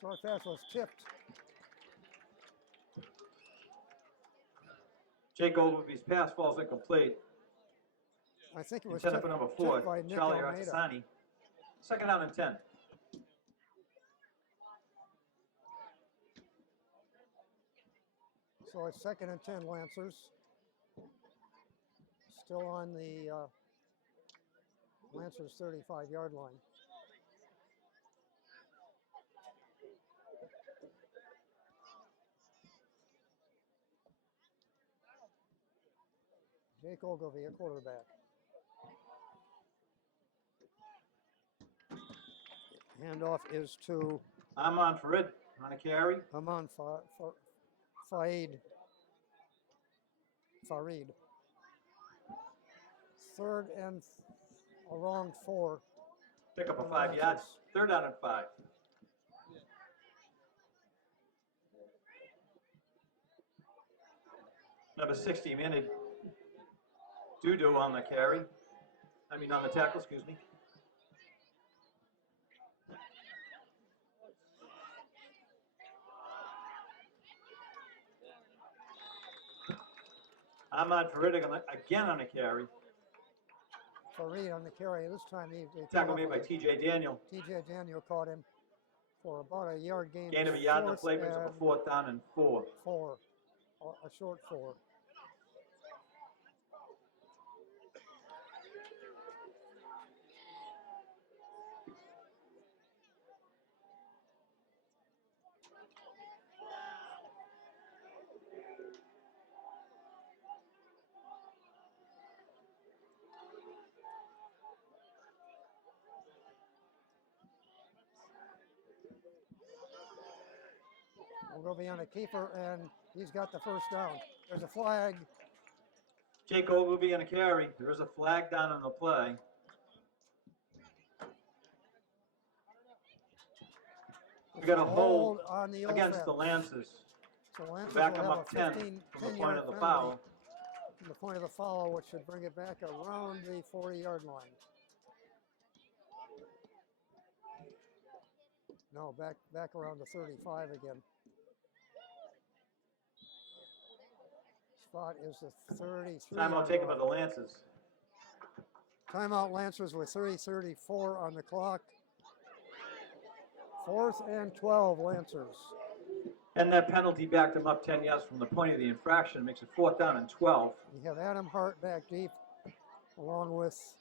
Short pass was tipped. Jake Ogilvy's pass falls incomplete. I think it was Intended for number tipped 4, by Nick Charlie Almeida. Artisani. 2nd down and 10. So it's 2nd and 10 Lancers. Still on the Lancers 35-yard line. Jake Ogilvy, a quarterback. Handoff is to Amon Farid on a carry. Aman Farid. 3rd and around 4. Pick up a for the 5 yards. Lancers. 3rd down and 5. Number 60, Manny Dudu on the carry. On the tackle, excuse me. Ahmad Farid again on a carry. Farid on the carry. This time they Tackle made by T.J. Daniel. T.J. Daniel caught him for about a yard gain. Gain of a yard on the play brings up a 4th down and 4. 4, a short 4. We'll go beyond a keeper, and he's got the 1st down. There's a flag. Jake Ogilvy on a carry. There is a flag down on the play. We got a hold on the against the Lancers. So Lancers Back will them have up a 10 from the point of the foul. From the point of the foul, which should bring it back around the 40-yard line. No, back around the 35 again. Spot is the 33. Timeout taken by the Lancers. Timeout Lancers with 30:34 on the clock. 4th and 12 Lancers. And that penalty backed them up 10 yards from the point of the infraction. Makes it 4th down and 12. You have Adam Hart back deep, along with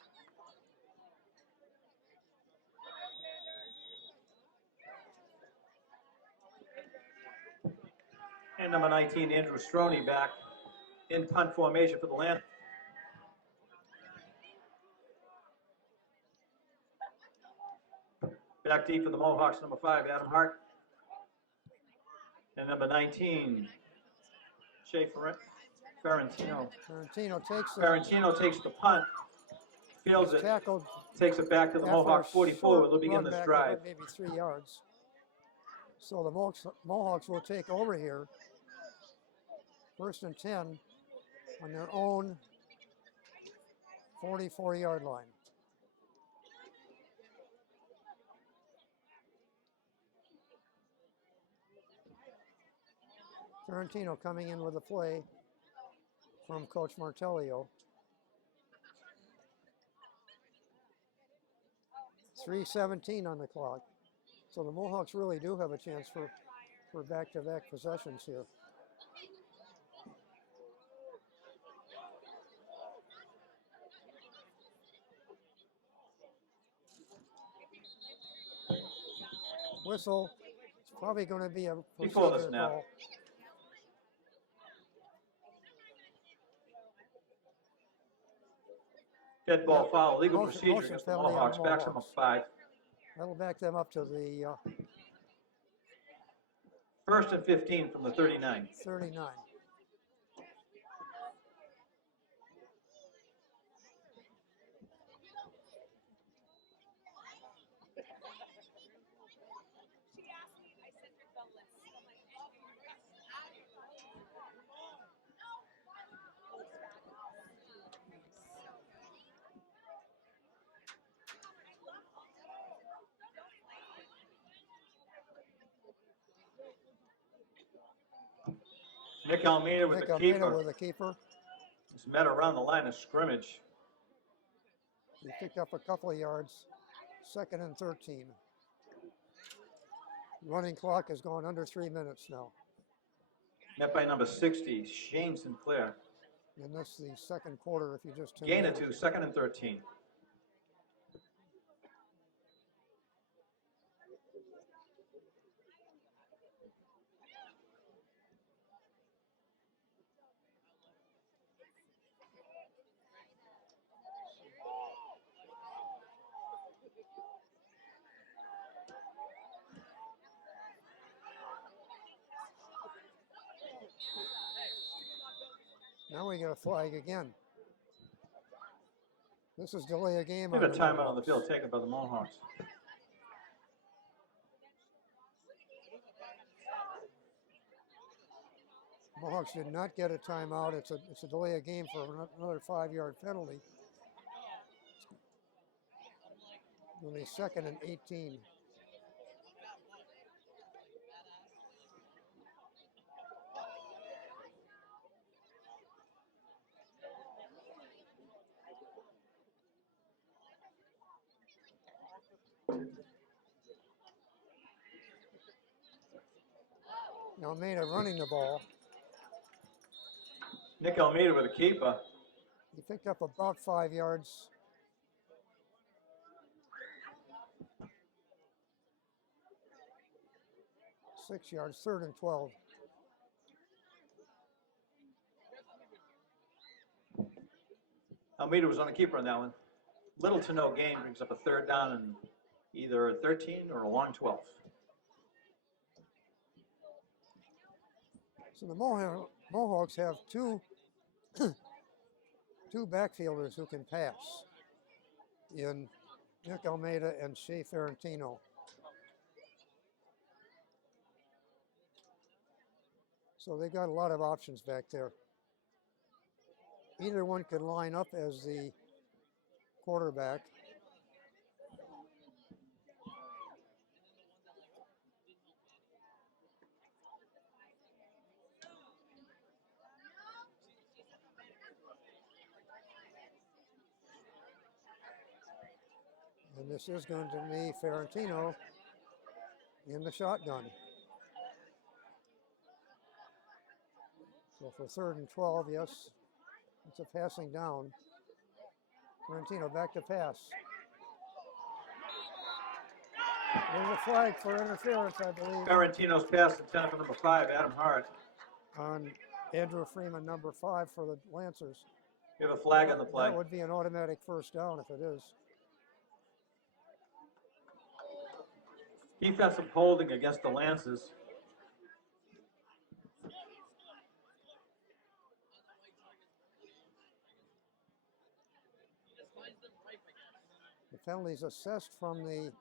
and number 19, Andrew Stroney, back in punt formation for the Lancers. Back deep for the Mohawks, number 5, Adam Hart. And number 19, Shea Ferentino. Ferentino takes the punt, fields it, tackled, takes it back to the Mohawk 44. We'll begin this drive. Maybe 3 yards. So the Mohawks will take over here. 1st and 10 on their own 44-yard line. Ferentino coming in with a play from Coach Martellio. 3:17 on the clock. So the Mohawks really do have a chance for back-to-back possessions here. Whistle. It's probably going to be a Before the procedure snap. call. Dead ball foul, legal Motion procedure against the penalty on Mohawks. the Backs them up Mohawks. 5. That'll back them up to the 1st and 15 from the 39. 39. Nick Almeida with Nick the Almeida keeper. with a keeper. It's met around the line of scrimmage. He picked up a couple of yards. 2nd and 13. Running clock has gone under 3 minutes now. Met by number 60, Shane Sinclair. And this is the second quarter if you just tuned Gain in. of 2, 2nd and 13. Now we get a flag again. This is delay a game We on have a the timeout on the Mohawks. field taken by the Mohawks. Mohawks did not get a timeout. It's a delay a game for another 5-yard penalty. Only 2nd and 18. Almeida running the ball. Nick Almeida with the keeper. He picked up about 5 yards. Six yards, 3rd and 12. Almeida was on the keeper on that one. Little to no gain, brings up a 3rd down and either a 13 or a long 12. So the Mohawks have two backfielders who can pass in Nick Almeida and Shea Ferrantino. So they've got a lot of options back there. Either one could line up as the quarterback. And this is going to be Ferrantino in the shotgun. So for 3rd and 12, yes, it's a passing down. Ferrantino back to pass. There's a flag for interference, I believe, Ferrantino's pass to for number 5, Adam Hart. on Andrew Freeman, number 5 for the Lancers. We have a flag on the play. That would be an automatic first down if it is. Defensive holding against the Lancers. The penalty's assessed from the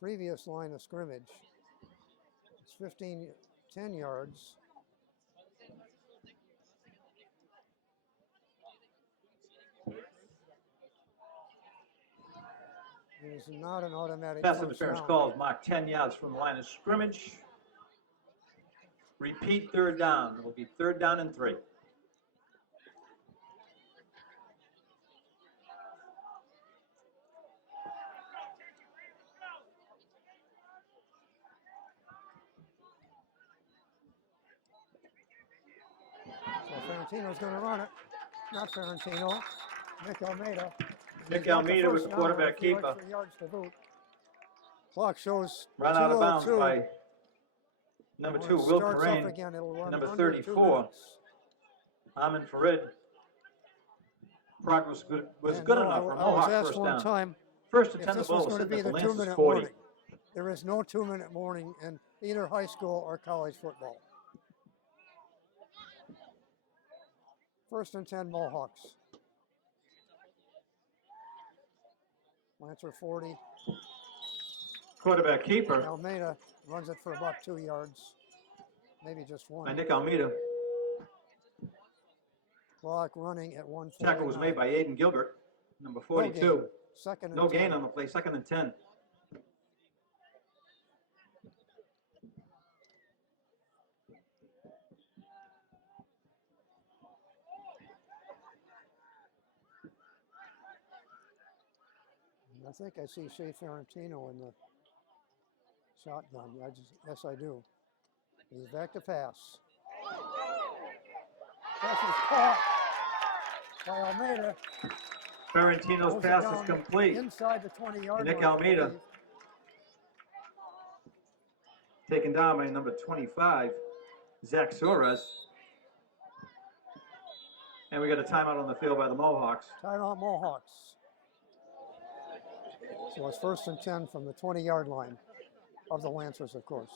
previous line of scrimmage. It's 10 yards. It is not an automatic Pass first interference down. call is marked 10 yards from the line of scrimmage. Repeat 3rd down. It will be 3rd down and 3. So Ferrantino's going to run it. Not Ferrantino. Nick Almeida. Nick He's got Almeida the was first the down with quarterback a few keeper. extra yards to boot. Clock shows Run out of bounds 2:02. by number When 2, it Will starts up Corain. again, it'll run Number under 2 34. minutes. Amin Farid. Progress was And good no, enough for a I was Mohawk asked first one down. time First if attempt the this ball was was going to sitting be at the the Lancers 2-minute 40. warning. There is no 2-minute warning in either high school or college football. 1st and 10 Mohawks. Lancer 40. Quarterback keeper Almeida runs it for about 2 yards, maybe just by one. Nick Almeida. Clock running at 1:49. Tackle was made by Aiden Gilbert, number No 42. gain. 2nd and No 10. gain on the play, 2nd and 10. And I think I see Shea Ferrantino in the shotgun. Yes, I do. He's back to pass. Pass is caught by Almeida. Ferrantino's Pulls it pass is down complete. inside the 20-yard Nick line, I Almeida. believe. Taken down by number 25, Zach Suarez. And we got a timeout on the field by the Mohawks. Timeout Mohawks. So it's 1st and 10 from the 20-yard line of the Lancers, of course.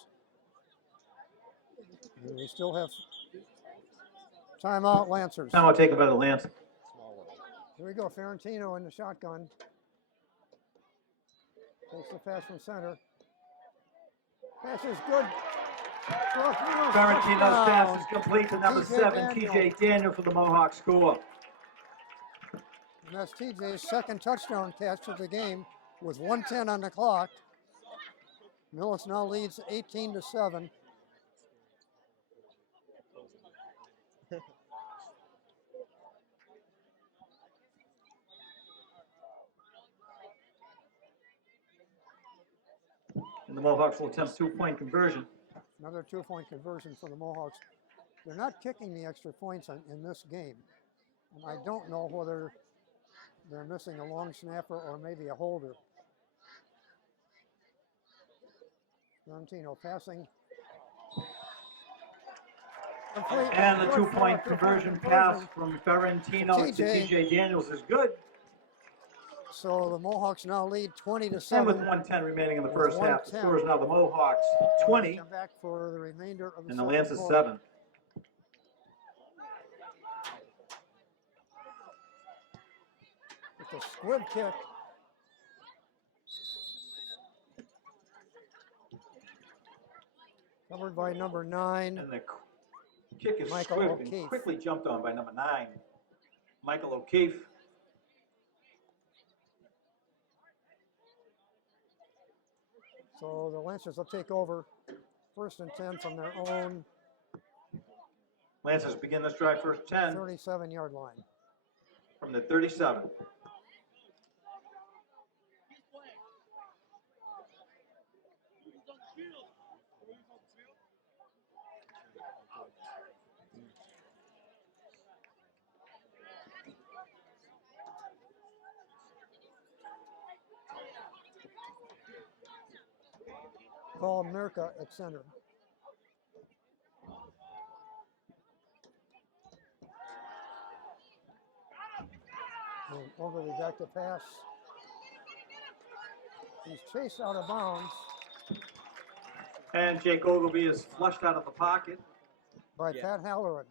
And we still have timeout Lancers. Timeout taken by the Lancers. Here we go, Ferrantino in the shotgun. Takes the pass from center. Pass is good. Ferrantino's pass is complete to number 7, TJ Daniel for the Mohawk score. And that's TJ's second touchdown catch of the game with 1:10 on the clock. Millis now leads 18-7. And the Mohawks will attempt 2-point conversion. Another 2-point conversion for the Mohawks. They're not kicking the extra points in this game. And I don't know whether they're missing a long snapper or maybe a holder. Ferrantino passing. Complete. And the 2-point conversion pass from Ferrantino to TJ Daniels is good. So the Mohawks now lead 20-7. And with 1:10 remaining in the first half, the score is now the Mohawks 20 come back for the remainder of the and the Lancers quarter. 7. It's a squib kick. Covered by number 9. And the kick is Michael swift O'Keefe. and quickly jumped on by number 9, Michael O'Keefe. So the Lancers will take over 1st and 10 from their own Lancers begin this drive first 10 37-yard line. from the 37. Call Mirka at center. And Ogilvy back to pass. He's chased out of bounds And Jake Ogilvy is flushed out of the pocket. by Pat Halloran.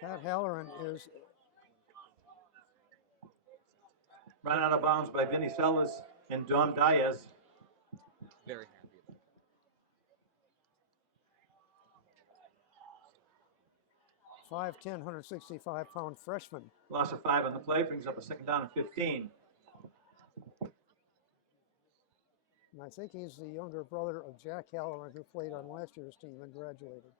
Pat Halloran is Run out of bounds by Vinny Sellers and Dom Diaz. Very happy. 5'10", 165-pound freshman. Loss of 5 on the play brings up a 2nd down and 15. And I think he's the younger brother of Jack Halloran, who played on last year's team and graduated.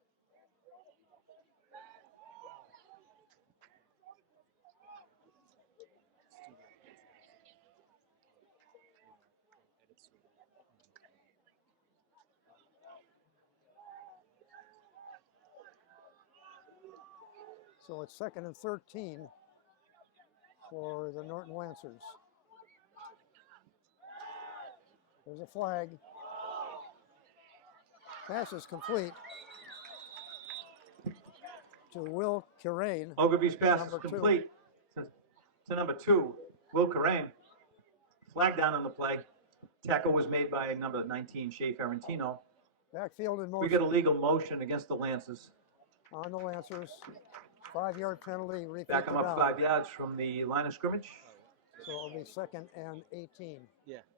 So it's 2nd and 13 for the Norton Lancers. There's a flag. Pass is complete to Will Currain. Ogilvy's pass is Number 2. complete to number 2, Will Currain. Flag down on the play. Tackle was made by number 19, Shea Ferrantino. Backfield in We motion get a legal motion against the Lancers. on the Lancers. 5-yard penalty. Repeat Back them the up down. 5 yards from the line of scrimmage. So it'll be 2nd and 18. Yeah. Repeat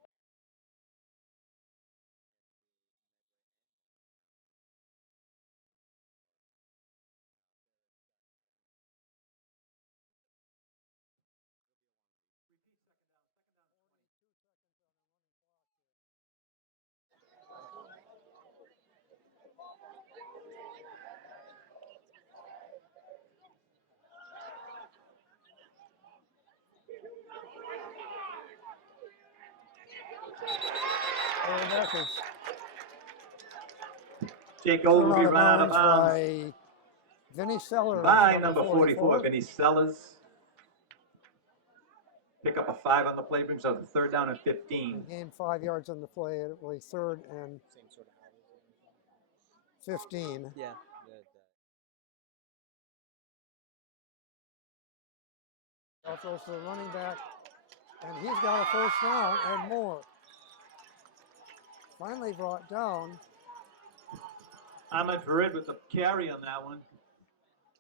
2nd down. 2nd down 20. 42 seconds on the running clock here. seconds. Jake Thrown Ogilvy run out of bounds by Vinny Sellers. by number 44, Vinny Sellers. Pick up a 5 on the play, brings up 3rd down and 15. Gained 5 yards on the play. It was 3rd and Same sort of hours. 15. Yeah. Now throws to the running back, and he's got a 1st down and more. Finally brought down. Ahmed Farid with the carry on that one.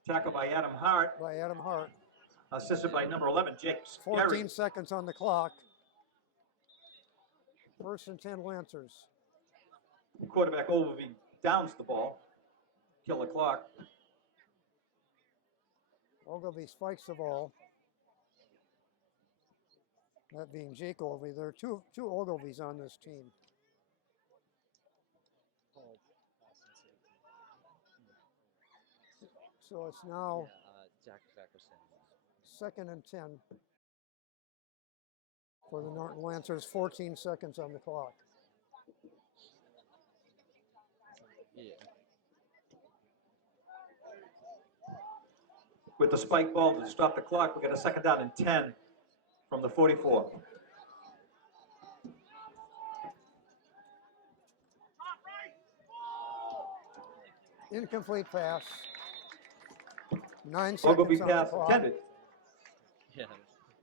Tackled by Adam Hart. By Adam Hart. Assisted by number 11, Jake 14 Scarry. seconds on the clock. 1st and 10 Lancers. Quarterback Ogilvy downs the ball. Kill the clock. Ogilvy spikes the ball. That being Jake Ogilvy. There are two Ogilvys on this team. So it's now Jack Jackerson. 2nd and 10 for the Norton Lancers. 14 seconds on the clock. Yeah. With the spike ball to stop the clock, we got a 2nd down and 10 from the 44. Incomplete pass. 9 Ogilvy seconds on the pass clock. intended Yeah.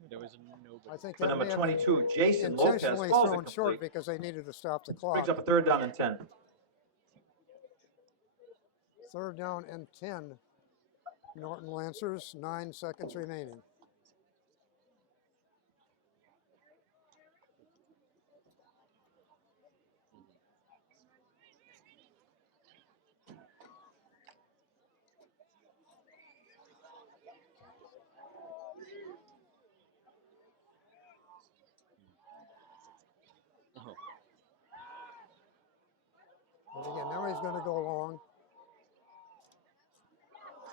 There was nobody. I think for that number may have 22, Jason Lopez. intentionally Falls thrown short incomplete. because they needed to stop the clock. Brings up a 3rd down and 10. 3rd down and 10. Norton Lancers, 9 seconds remaining. Oh. And again, now he's going to go long.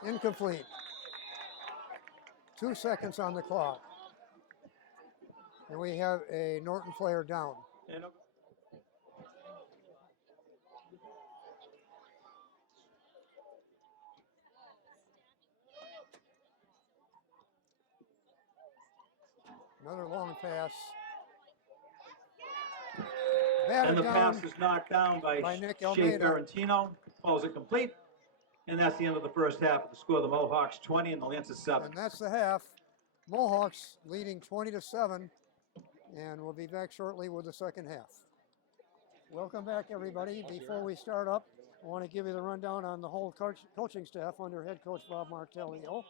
Incomplete. 2 seconds on the clock. And we have a Norton player down. And Another long pass. Batted the down pass is knocked down by Nick Shea Almeida. Ferrantino. Falls incomplete. And that's the end of the first half. The score of the Mohawks 20 and the Lancers 7. And that's the half. Mohawks leading 20-7. And we'll be back shortly with the second half. Welcome back, everybody. Before we start up, I want to give you the rundown on the whole coaching staff under head coach Bob Martellio.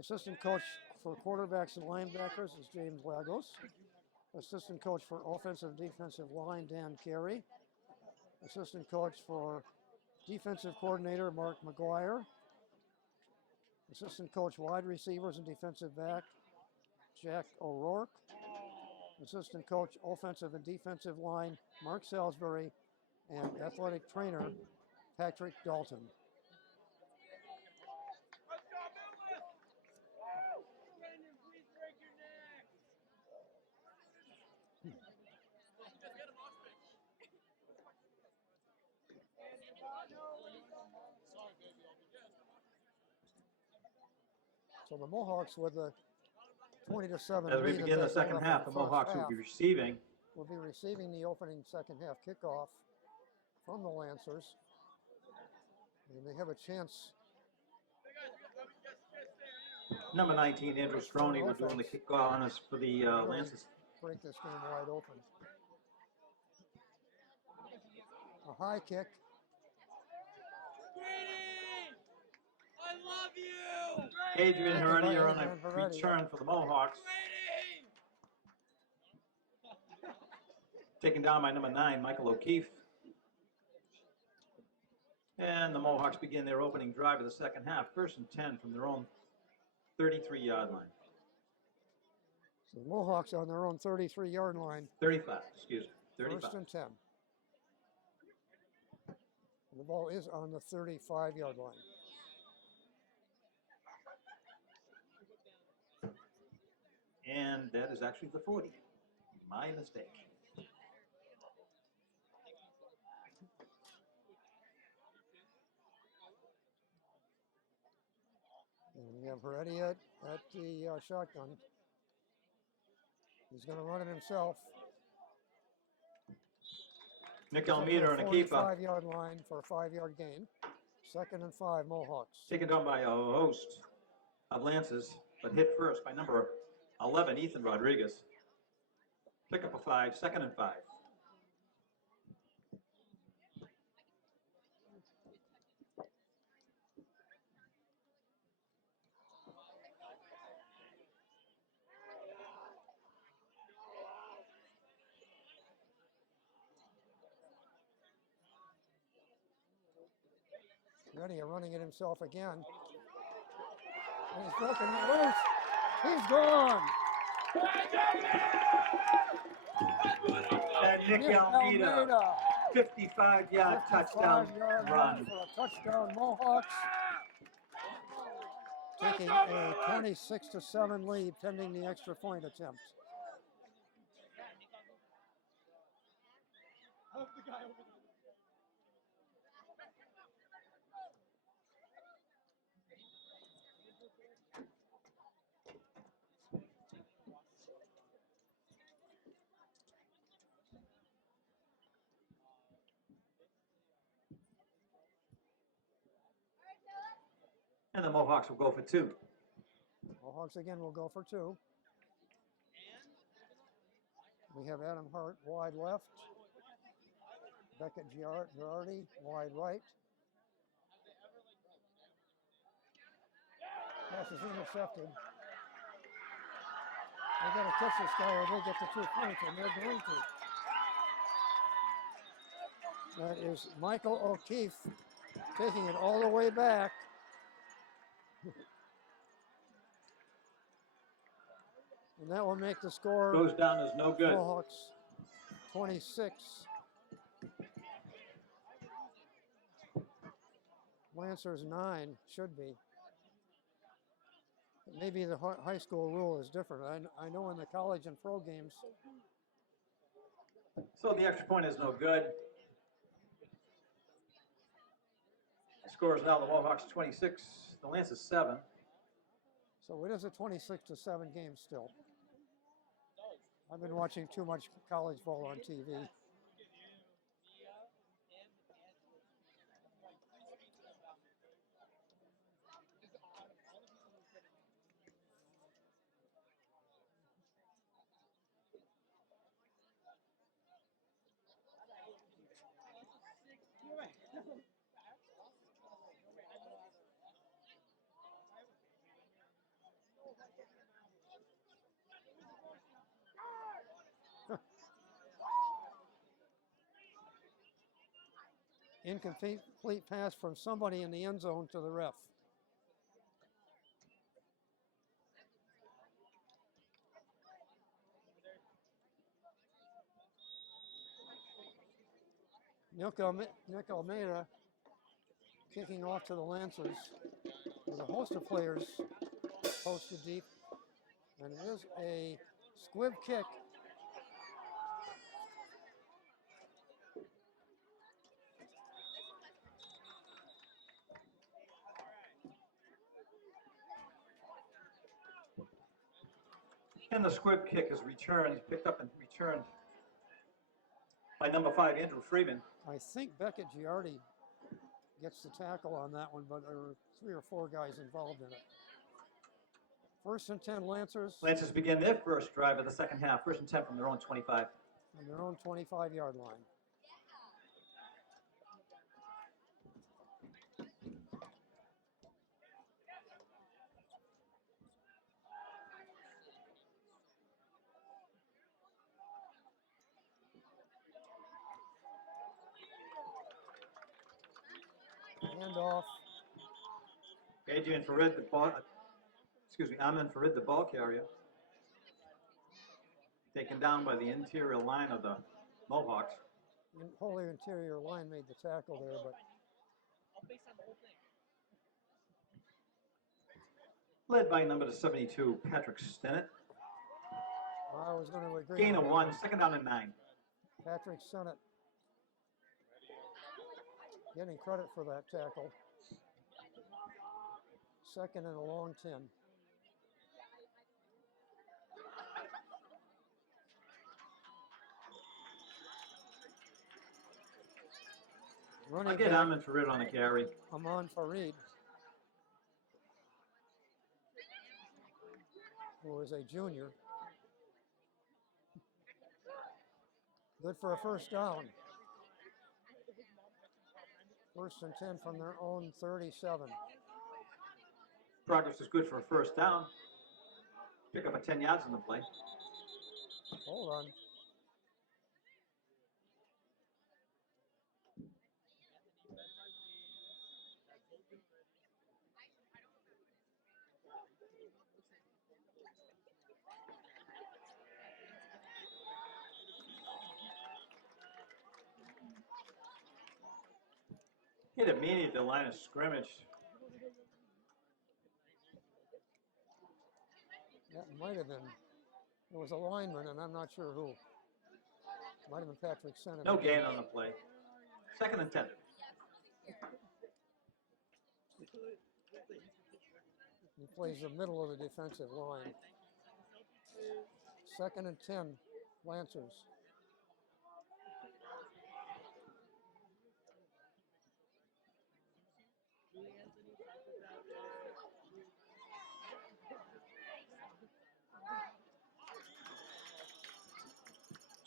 Assistant coach for quarterbacks and linebackers is James Lagos. Assistant coach for offensive and defensive line, Dan Carey. Assistant coach for defensive coordinator, Mark McGuire. Assistant coach wide receivers and defensive back, Jack O'Rourke. Assistant coach offensive and defensive line, Mark Salisbury. And athletic trainer, Patrick Dalton. So the Mohawks with a 20-7 As we lead begin that the they second left half, in the first Mohawks will half. be receiving. Will be receiving the opening second half kickoff from the Lancers. And they have a chance. Number 19, Andrew Stroney, we're doing the kickoff on us for the Lancers. Break this game wide open. A high kick. I love you! Adrian Heredia on a return for the Mohawks. Taken down by number 9, Michael O'Keefe. And the Mohawks begin their opening drive of the second half. 1st and 10 from their own 33-yard line. So the Mohawks on their own 33-yard line. 35, excuse me, 35. 1st and 10. And the ball is on the 35-yard line. And that is actually the 40. My mistake. We have Heredia at the shotgun. He's going to run it himself. Nick He's up to Almeida the on a keeper. 45-yard line for a 5-yard gain. 2nd and 5, Mohawks. Taken down by a host of Lancers, but hit first by number 11, Ethan Rodriguez. Pick up a 5, 2nd and 5. Heredia running it himself again. And he's broken it loose. He's gone. And Nick Almeida, 55-yard touchdown 55-yard run. for a touchdown, Mohawks. Taking a 26-7 lead pending the extra point attempt. And the Mohawks will go for 2. Mohawks again will go for 2. We have Adam Hart wide left. Beckett Girardi wide right. Pass is intercepted. They got to catch this guy or they get the 2 points, and they're going to. That is Michael O'Keefe taking it all the way back. And that will make the score Goes down as no good. Mohawks 26. Lancers 9 should be. Maybe the high school rule is different. I know in the college and pro games. So the extra point is no good. The score is now the Mohawks 26, the Lancers 7. So it is a 26-7 game still. I've been watching too much college ball on TV. Incomplete pass from somebody in the end zone to the ref. Nick Almeida kicking off to the Lancers with a host of players posted deep. And it is a squib kick. And the squib kick is returned, picked up and returned by number 5, Andrew Freeman. I think Beckett Girardi gets the tackle on that one, but there are 3 or 4 guys involved in it. 1st and 10 Lancers. Lancers begin their first drive of the second half, 1st and 10 from their own 25. On their own 25-yard line. Handoff. Amin Farid, the ball carrier. Taken down by the interior line of the Mohawks. The whole interior line made the tackle there, but Led by number 72, Patrick Stennett. I was going to agree. Gain of with 1, him. 2nd down and 9. Patrick Sennett getting credit for that tackle. Second and a long 10. Running Again, back, I'm in for it on a carry. Aman Farid, who is a junior. Good for a first down. First and 10 from their own 37. Progress is good for a first down. Pick up a 10 yards in the play. Hold on. Hit a meanie at the line of scrimmage. That might have been, it was a lineman, and I'm not sure who. Might have been Patrick Senna. No gain on the play. Second and 10. He plays the middle of the defensive line. Second and 10, Lancers.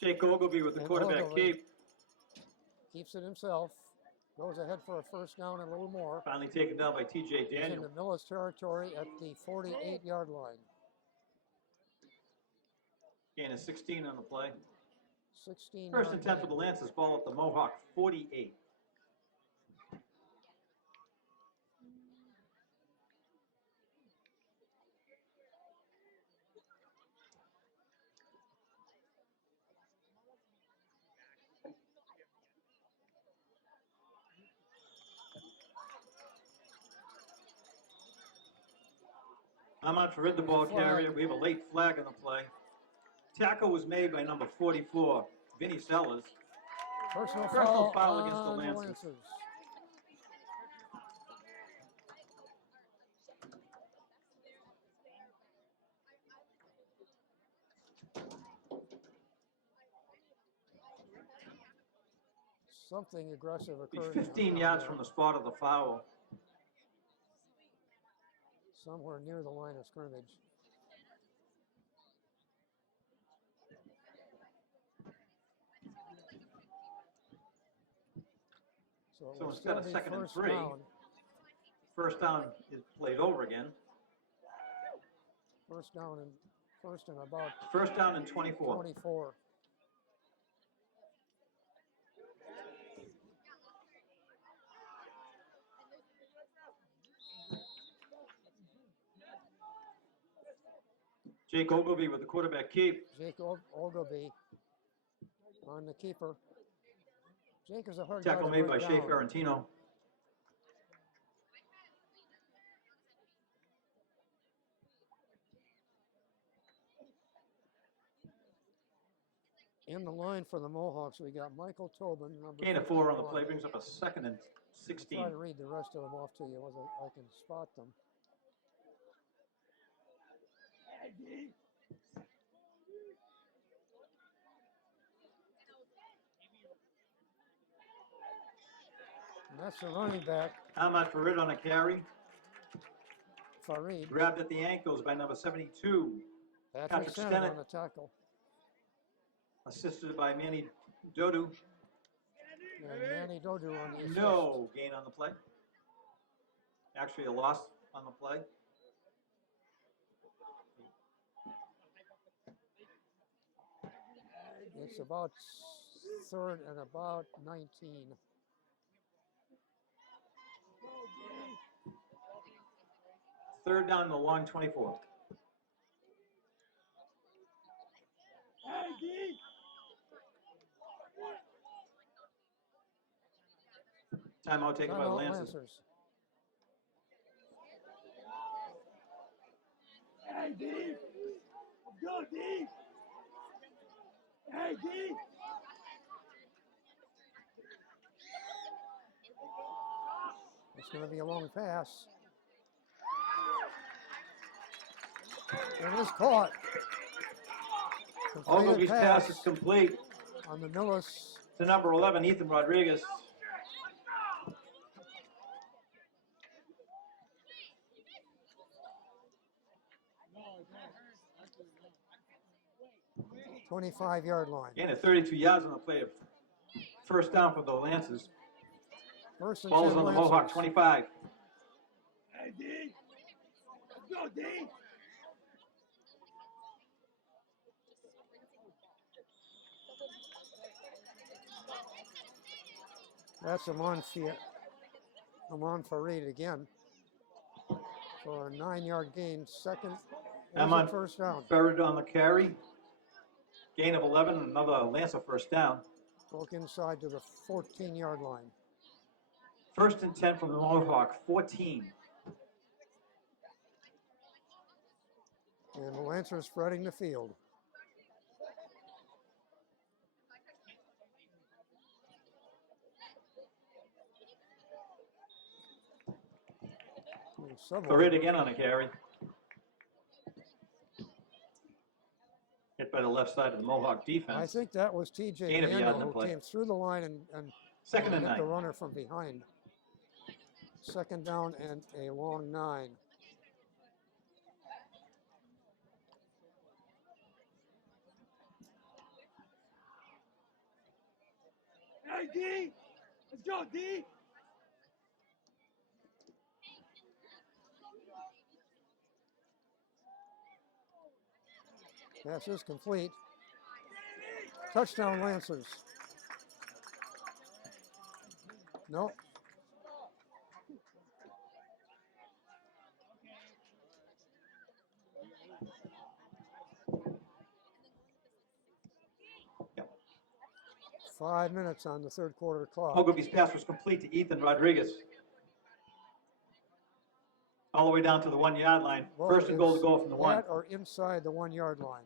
Jake Ogilvy with the And quarterback Ogilvy keep. keeps it himself. Goes ahead for a first down and a little more. Finally taken down by TJ He's Daniel. into Millis territory at the 48-yard line. Gain of 16 on the play. 16 First and 10 for the Lancers. Ball at the Mohawk 48. I'm on for the ball carrier. We have a late flag on the play. Tackle was made by number 44, Vinny Sellers. Personal foul foul against the on Lancers. Something aggressive He's occurred. 15 yards from the spot of the foul. Somewhere near the line of scrimmage. So instead of second and 3, down. first down is played over again. First down and about First down and 24. 24. Jake Ogilvy with the quarterback keep. Jake Ogilvy on the keeper. Jake is a hard guy Tackle to made by bring Shea down. Ferrantino. In the line for the Mohawks, we got Michael Tobin, number Gain of 4 on the 51. play brings up a second and I'll try 16. to read the rest of them off to you whether I can spot them. And that's the running back, Ahmad Farid on a carry. Farid. Grabbed at the ankles by number 72. Patrick Patrick Senna Stennett. on the tackle. Assisted by Manny Dodu. And Manny Dodu on the assist. No gain on the play. Actually, a loss on the play. It's about third and about 19. Third down, the long 24. Timeout taken by the Timeout, Lancers. Hey, D! Go, D! Hey, D! It's going to be a long pass. It is caught. Completed Ogilvy's pass is complete on the Millis. to number 11, Ethan Rodriguez. No, 25-yard line. Gain of 32 yards on the play of first down for the Lancers. First and Ball is 10 on the Mohawk Lancers. 25. Hey, D. Let's go, D. That's Amon Farid again for a 9-yard gain. Second and Amon first down. Ferred on the carry. Gain of 11, another Lancer first down. Broke inside to the 14-yard line. First and 10 from the Mohawk 14. And the Lancers spreading the field. Ferred again on the carry. Hit by the left side of the Mohawk defense. I think that was TJ Gain of a yard Daniel on the who play. came through the line and Second and hit the 9. runner from behind. Second down and a long 9. Hey, D. Let's go, D. Pass is complete. Touchdown Lancers. Nope. Yep. 5 minutes on the third quarter clock. Ogilvy's pass was complete to Ethan Rodriguez. All the way down to the 1-yard line. Well, First and goal to is go from the 1. at or inside the 1-yard line.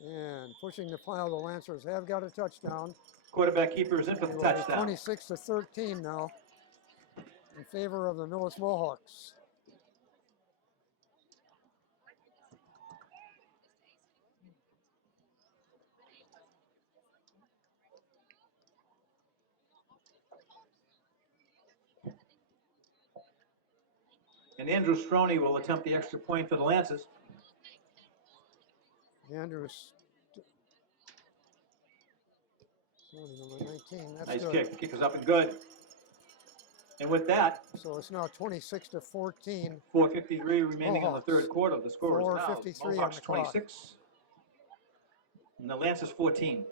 And pushing the pile, the Lancers have got a touchdown. Quarterback keeper is in for It the will be touchdown. 26-13 now in favor of the Millis Mohawks. And Andrew Stroney will attempt the extra point for the Lancers. Andrews. Number 19. That's Nice good. kick. The kick is up and good. And with that, So it's now 26-14. 4:53 remaining in the Mohawks. third quarter. The score is now 4:53 on Mohawks the clock. 26 and the Lancers 14.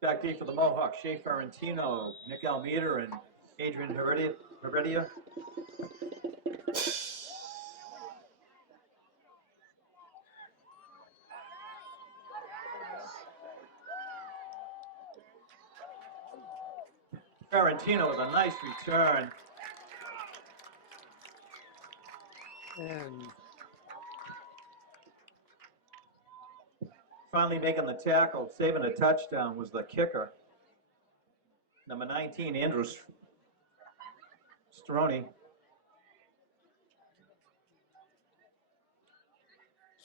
Back deep for the Mohawks, Shea Ferrantino, Nick Almeida, and Adrian Heredia. Ferrantino with a nice return. And Finally making the tackle, saving a touchdown was the kicker. Number 19, Andrew Stroney.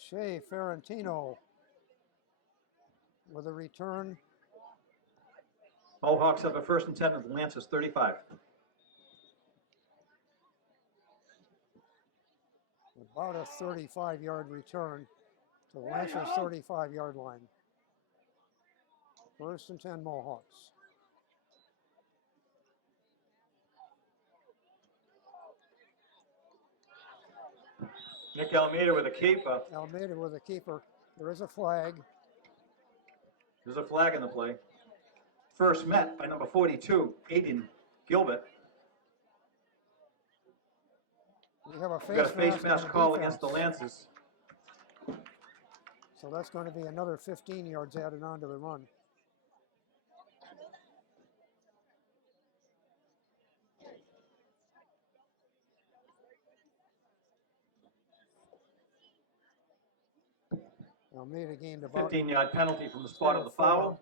Shea Ferrantino with a return. Mohawks have a first and 10 at the Lancers 35. About a 35-yard return to Lancers 35-yard line. First and 10 Mohawks. Nick Almeida with a keeper. Almeida with a keeper. There is a flag. There's a flag in the play. First met by number 42, Aiden Gilbert. We have a We've got a face on mask the call defense. against the Lancers. So that's going to be another 15 yards added on to the run. Almeida gained about 15-yard penalty from the spot of the foul.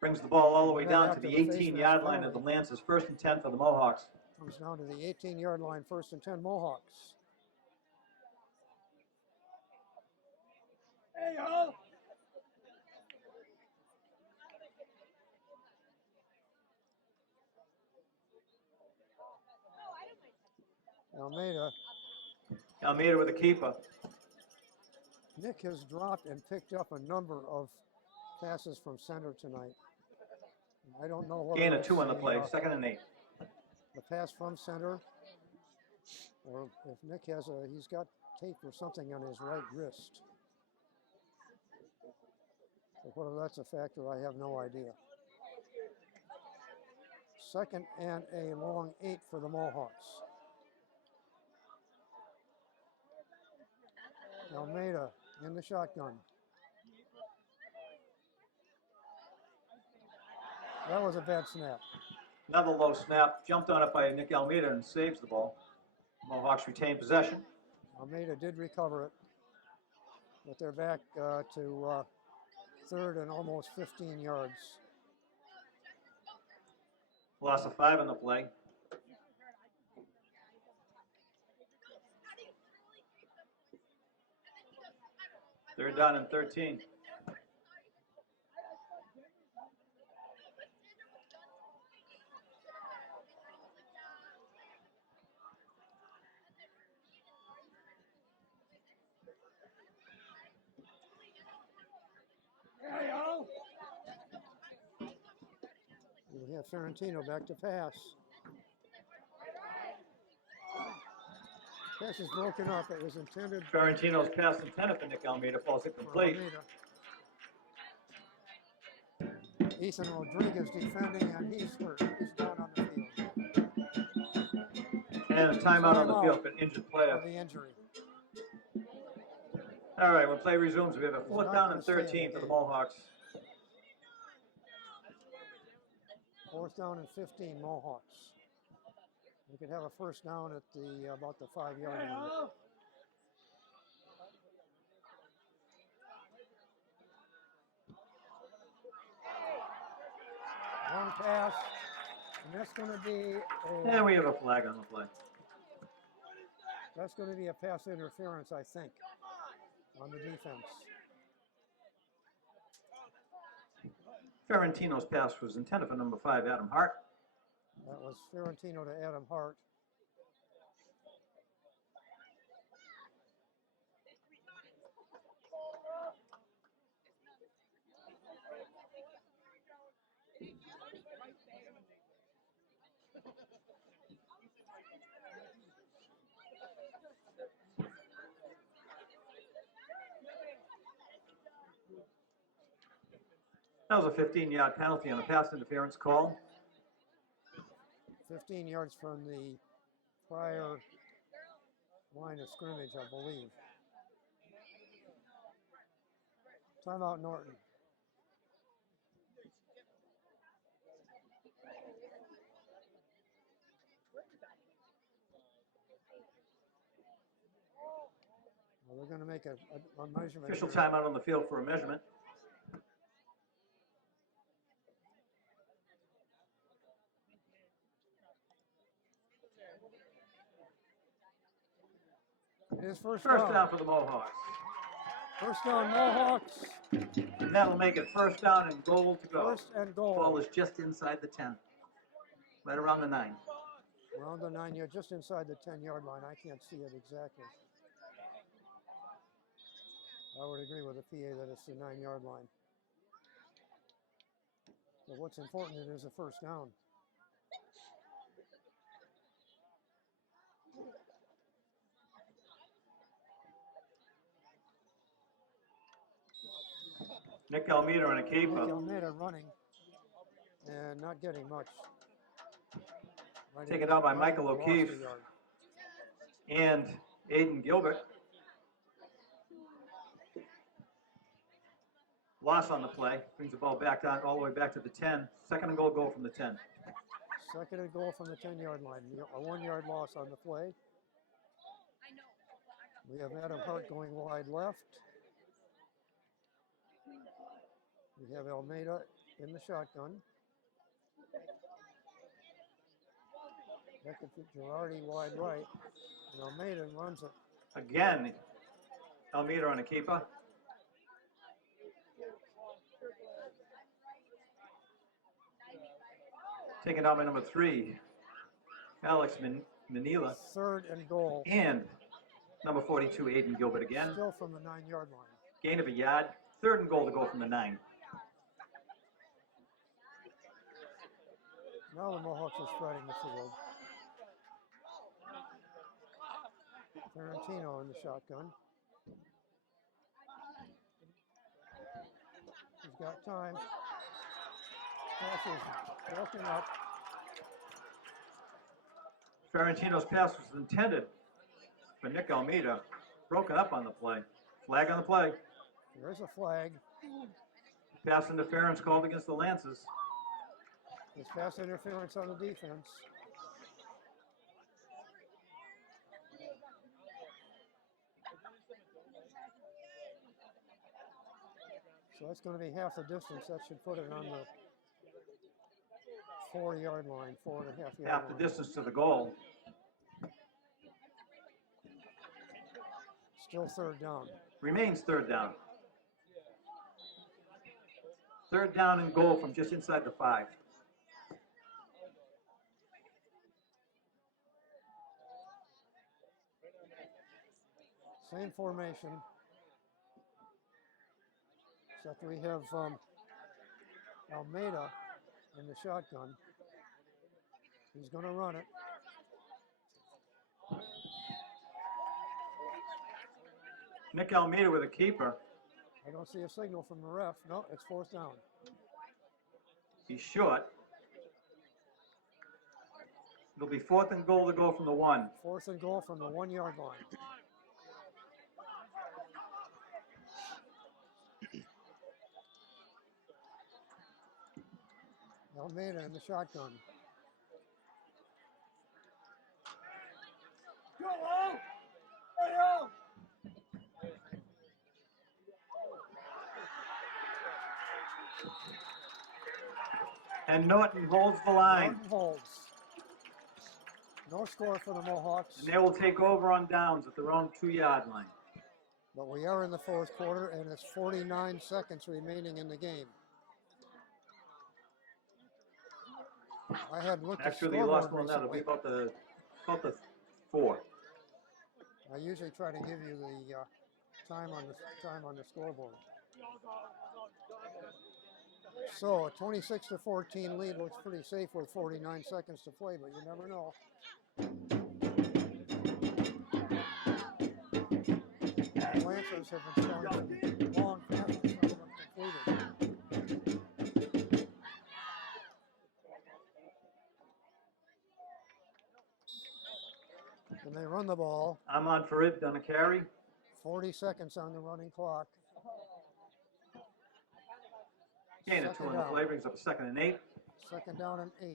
Brings the ball all the way Right down to after the the face 18-yard mask line of the penalty. Lancers. 1st and 10 for the Mohawks. Comes down to the 18-yard line, 1st and 10 Mohawks. Hey, yo! Almeida. Almeida with a keeper. Nick has dropped and picked up a number of passes from center tonight. I don't know whether Gain of it's 2 on the play. 2nd and 8. the pass from center, or if Nick has he's got tape or something on his right wrist. So whether that's a factor, I have no idea. 2nd and a long 8 for the Mohawks. Almeida in the shotgun. That was a bad snap. Another low snap. Jumped on it by Nick Almeida and saves the ball. Mohawks retain possession. Almeida did recover it, but they're back to 3rd and almost 15 yards. Loss of 5 on the play. Third down and 13. Hey, yo! We have Ferrantino back to pass. Pass is broken up. It was intended Ferrantino's pass intended for Nick Almeida falls for incomplete. Almeida. Ethan Rodriguez defending, and he's hurt. He's down on the field And a timeout on the Timeout. field for an injured for player. the injury. All right, when play resumes, we have a He's 4th not down gonna and stay in the 13 for the game. Mohawks. 4th down and 15 Mohawks. We could have a 1st down at the about the 5-yard Hey, line. yo! One pass, and that's going to be And we have a flag on the play. that's going to be a pass interference, I think, on the defense. Ferrantino's pass was intended for number 5, Adam Hart. That was Ferrantino to Adam Hart. That was a 15-yard penalty on a pass interference call. 15 yards from the prior line of scrimmage, I believe. Timeout, Norton. Well, they're going to make a measurement. Official here. timeout on the field for a measurement. It is first First down. down for the Mohawks. First down, Mohawks. And that'll make it 1st down and goal to go. 1st and goal. Ball is just inside the 10. Right around the 9. Around the 9-yard, just inside the 10-yard line. I can't see it exactly. I would agree with the PA that it's the 9-yard line. But what's important, it is a first down. Nick Almeida on a Nick keeper. Almeida running and not getting much. Taken down by Michael Lost a O'Keefe yard. and Aiden Gilbert. Loss on the play. Brings the ball back down all the way back to the 10. 2nd and goal from the 10. 2nd and goal from the 10-yard line. A 1-yard loss on the play. We have Adam Hart going wide left. We have Almeida in the shotgun. Beckett to Girardi wide right. And Almeida runs it. Again, Almeida on a keeper. Taking out by number 3, Alex Manila. 3rd and goal. And number 42, Aiden Gilbert again. Still from the 9-yard line. Gain of a yard. 3rd and goal to go from the 9. Now the Mohawks are spreading the field. Tarantino in the shotgun. He's got time. Pass is broken up. Ferrantino's pass was intended for Nick Almeida. Broken up on the play. Flag on the play. There's a flag. Pass interference called against the Lancers. There's pass interference on the defense. So that's going to be half the distance. That should put it on the 4-yard line, 4.5 yard Half the line. distance to the goal. Still 3rd down. Remains 3rd down. 3rd down and goal from just inside the 5. Same formation. Except we have Almeida in the shotgun. He's going to run it. Nick Almeida with a keeper. I don't see a signal from the ref. No, it's 4th down. He's short. It'll be 4th and goal to go from the 1. 4th and goal from the 1-yard line. Almeida in the shotgun. Go home! Hey, home! And Norton holds the line. Norton holds. No score for the Mohawks, And they will take over on downs at their own 2-yard line. but we are in the 4th quarter, and it's 49 seconds remaining in the game. I had looked at Actually, they lost scoreboard one now. It'll be recently. about the 4. I usually try to give you the time on the scoreboard. So a 26-14 lead looks pretty safe with 49 seconds to play, but you never know. The Lancers have been throwing some long passes, some of them completed. And they run the ball. Ahmad Farid on a carry. 40 seconds on the running clock. Gain of 2 on the play, brings up a 2nd and 8. 2nd down and 8.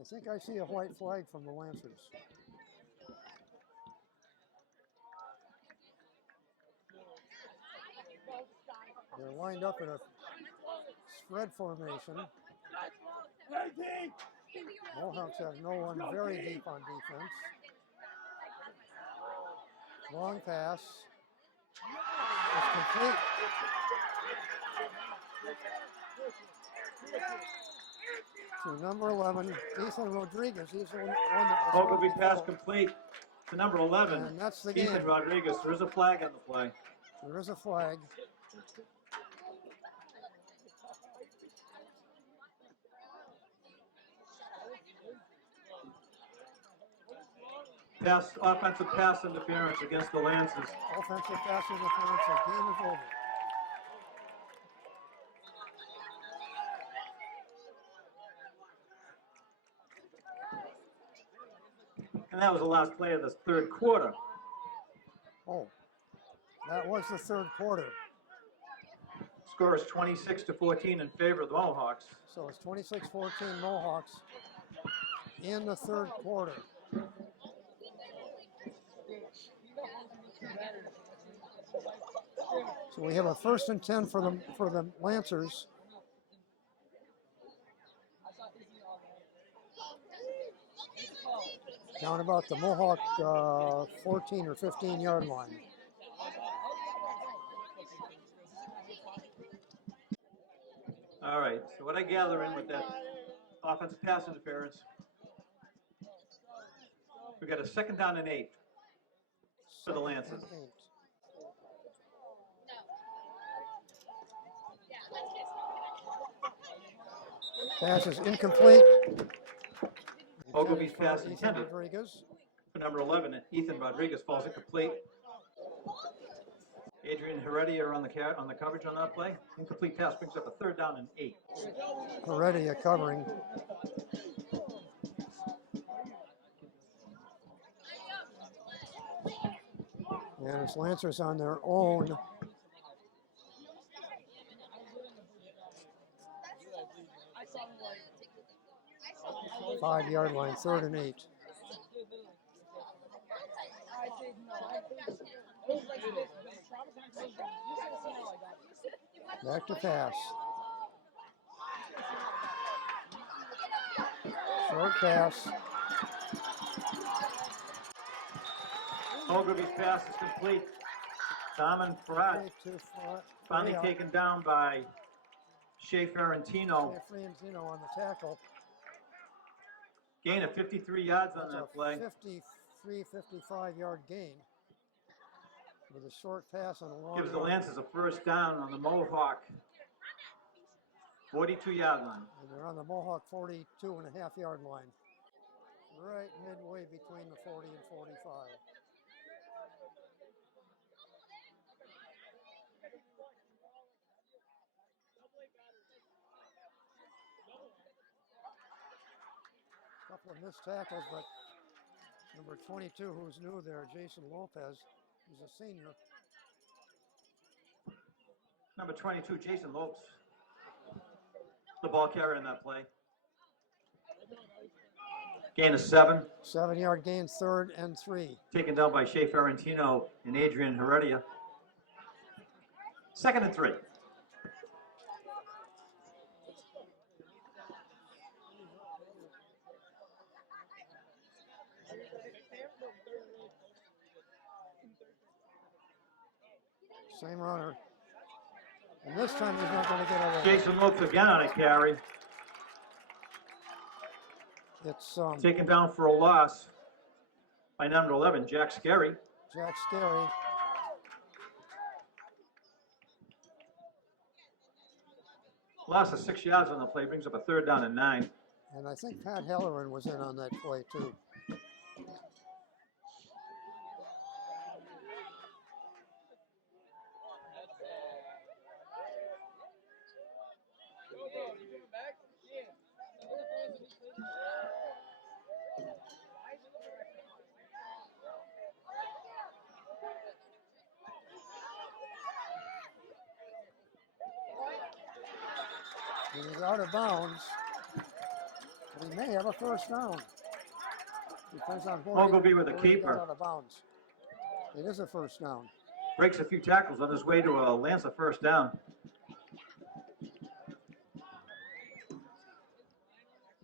I think I see a white flag from the Lancers. They're lined up in a spread formation. Mohawks have no one very deep on defense. Long pass. It's complete. To number 11, Ethan Rodriguez. He's the one that was Ogilvy on the pass field. complete to number 11. And that's the Ethan game. Rodriguez. There is a flag on the play. There is a flag. Offensive pass interference against the Lancers. Offensive pass interference. The game is over. And that was the last play of this 3rd quarter. Oh, that was the 3rd quarter. Score is 26-14 in favor of the Mohawks. So it's 26-14 Mohawks in the third quarter. So we have a 1st and 10 for the Lancers. Down about the Mohawk 14 or 15 yard line. All right, so what I gather in with that offensive pass interference, we got a 2nd down and 8 for the Lancers. And 8. Pass is incomplete. Ogilvy's Intended pass for Ethan intended Rodriguez. for number 11, Ethan Rodriguez, falls incomplete. Adrian Heredia on the coverage on that play. Incomplete pass brings up a 3rd down and 8. Heredia covering. And it's Lancers on their own 5 yard line, 3rd and 8. Back to pass. Short pass. Ogilvy's pass is complete. Simon Farad finally taken down by Shea Ferrantino. Ferrantino on the tackle. Gain of 53 yards on That's that play. 55 yard gain with a short pass on a long Gives the run. Lancers a 1st down on the Mohawk 42 yard line. And they're on the Mohawk 42.5 yard line. Right midway between the 40 and 45. Couple of missed tackles, but number 22, who's new there, Jason Lopez, he's a senior. Number 22, Jason Lopes, the ball carrier in that play. Gain of 7. 7 yard gain, 3rd and 3. Taken down by Shea Ferrantino and Adrian Heredia. 2nd and 3. Same runner. And this time he's not going to get away. Jason Lopes again on a carry. It's Taken down for a loss by number 11, Jack Scarry. Jack Scarry. Loss of 6 yards on the play, brings up a 3rd down and 9. And I think Pat Halloran was in on that play too. He's out of bounds. But he may have a 1st down. Depends on where Ogilvy with a where he got keeper. out of bounds. It is a 1st down. Breaks a few tackles on his way to a Lancer 1st down.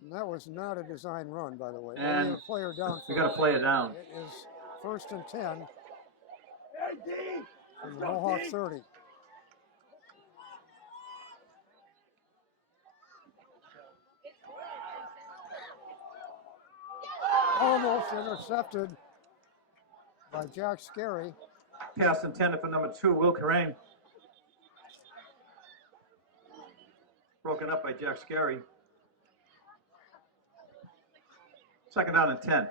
And that was not a design run, by the way. And We have a player down. we got to play it down. It is 1st and 10 Hey, D! from Let's the go, Mohawk D! 30. Almost intercepted by Jack Scarry. Pass intended for number 2, Will Carrain. Broken up by Jack Scarry. 2nd down and 10.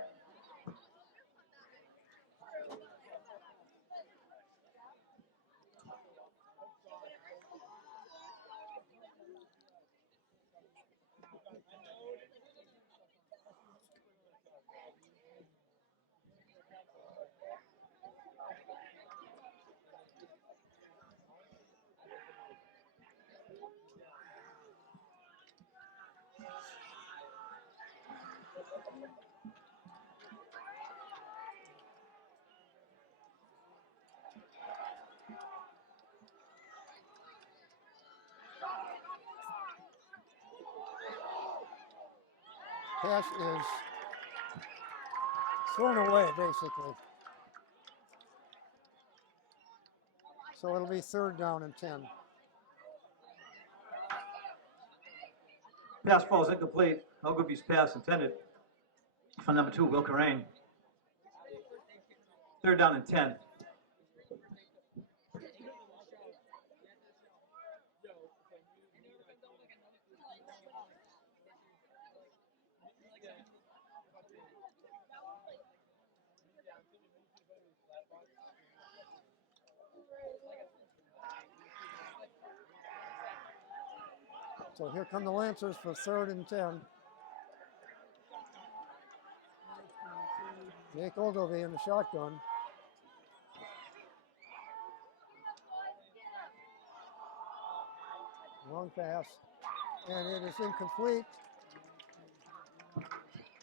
Pass is thrown away, basically. So it'll be 3rd down and 10. Pass falls incomplete. Ogilvy's pass intended for number 2, Will Corain. 3rd down and 10. So here come the Lancers for 3rd and 10. Jake Ogilvy in the shotgun. Long pass, and it is incomplete.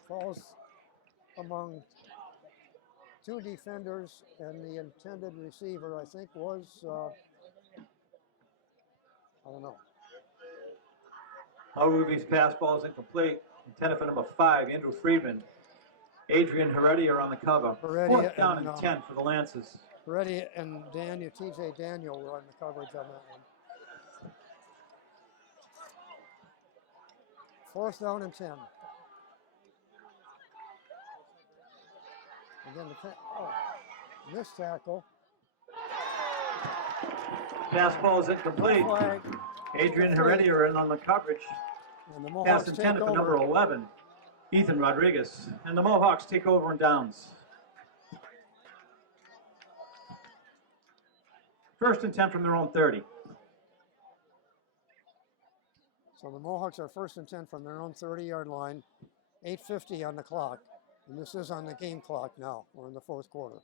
Falls among 2 defenders, and the intended receiver, I think, was, I don't know. Ogilvy's pass ball is incomplete. Intended for number 5, Andrew Friedman. Adrian Heredia on the cover. Heredia 4th down and, and 10 for the Lancers. Reddy and Daniel, TJ Daniel were on the coverage on that one. 4th down and 10. Again, missed tackle. Pass ball is incomplete. Flag. Adrian Heredia in on the coverage. And the Pass Mohawks take intended for number over. 11, Ethan Rodriguez. And the Mohawks take over in downs. 1st and 10 from their own 30. So the Mohawks are 1st and 10 from their own 30-yard line. 8:50 on the clock. And this is on the game clock now. We're in the 4th quarter.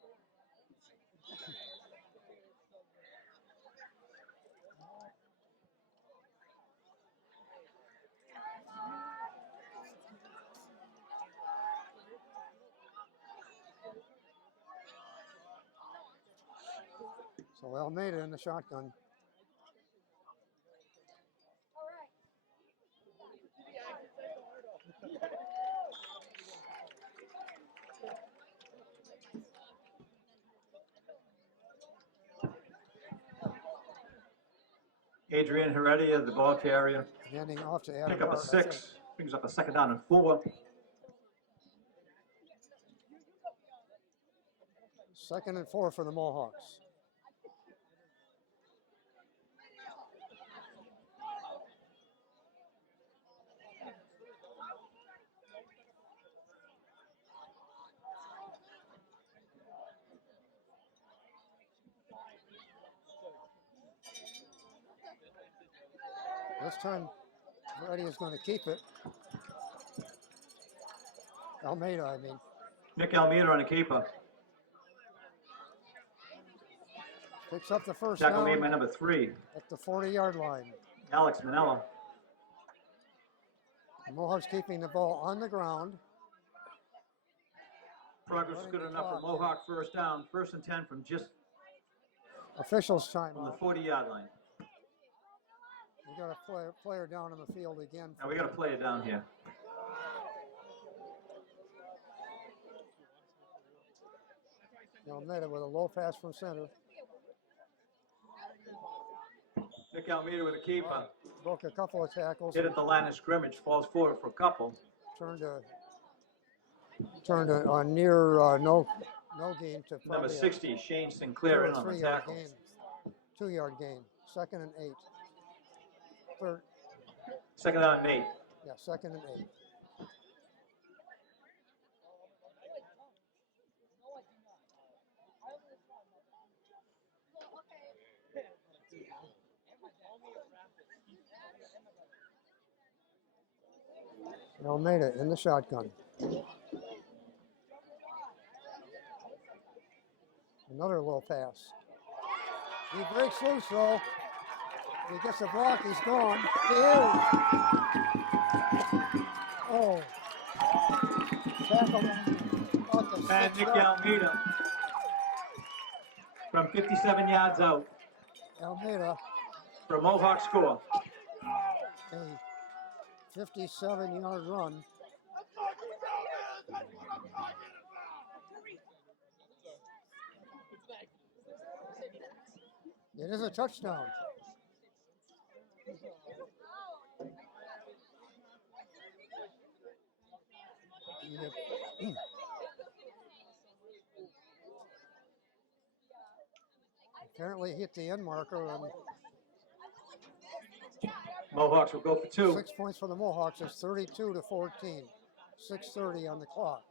So Almeida in the shotgun. Adrian Heredia, the ball carrier. Handing off to Adam Pick up a Hart, I think. 6. Brings up a 2nd down and 4. 2nd and 4 for the Mohawks. This time, Reddy is going to keep it. Almeida, I mean. Nick Almeida on a keeper. Picks up the 1st Tackle made by down number 3, at the 40-yard line. Alex Manella. The Mohawks keeping the ball on the ground. Progress is good enough for Mohawk 1st down. 1st and 10 from just Officials from the timeout. 40-yard line. We got a player down on the field again. Now we got to play it down here. Almeida with a low pass from center. Nick Almeida with a keeper. Broke a couple of tackles. Hit at the line of scrimmage. Falls forward for a couple. Turned a near no gain to Number probably 60, Shane Sinclair in on the 3-yard tackle. gain. 2-yard gain. 2nd and 8. 3rd, 2nd down and 8. yeah, 2nd and 8. Almeida in the shotgun. Another low pass. He breaks loose though. He gets a block, he's gone. He is. Oh. Tackle at the And 6 Nick yard. Almeida from 57 yards out Almeida, for a Mohawk score. a 57-yard run. It is a touchdown. Apparently hit the end marker, and Mohawks will go for 2. 6 points for the Mohawks. It's 32-14. 6:30 on the clock.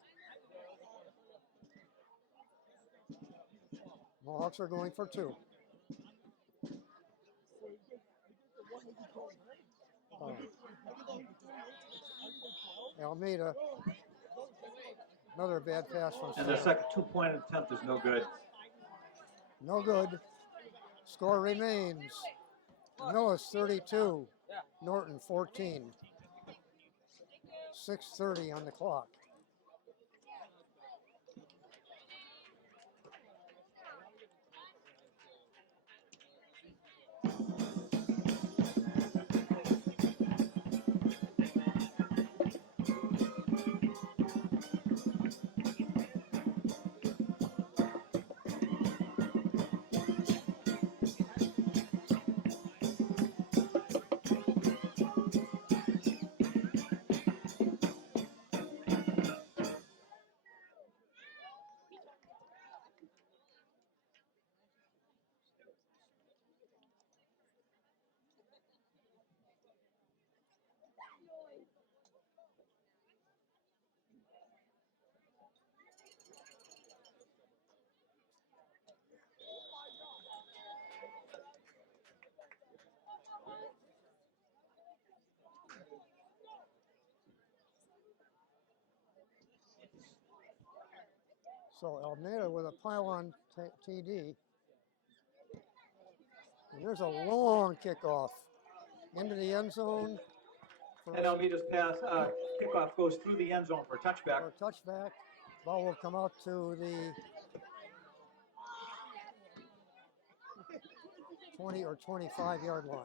Mohawks are going for 2. Almeida, another bad pass from And the Sam. second 2-point attempt is no good. No good. Score remains Millis 32, Norton 14. 6:30 on the clock. So Almeida with a pylon TD. And there's a long kickoff into the end zone for And Almeida's pass kickoff goes through the end zone for a touchback. a touchback. Ball will come out to the 20 or 25-yard line.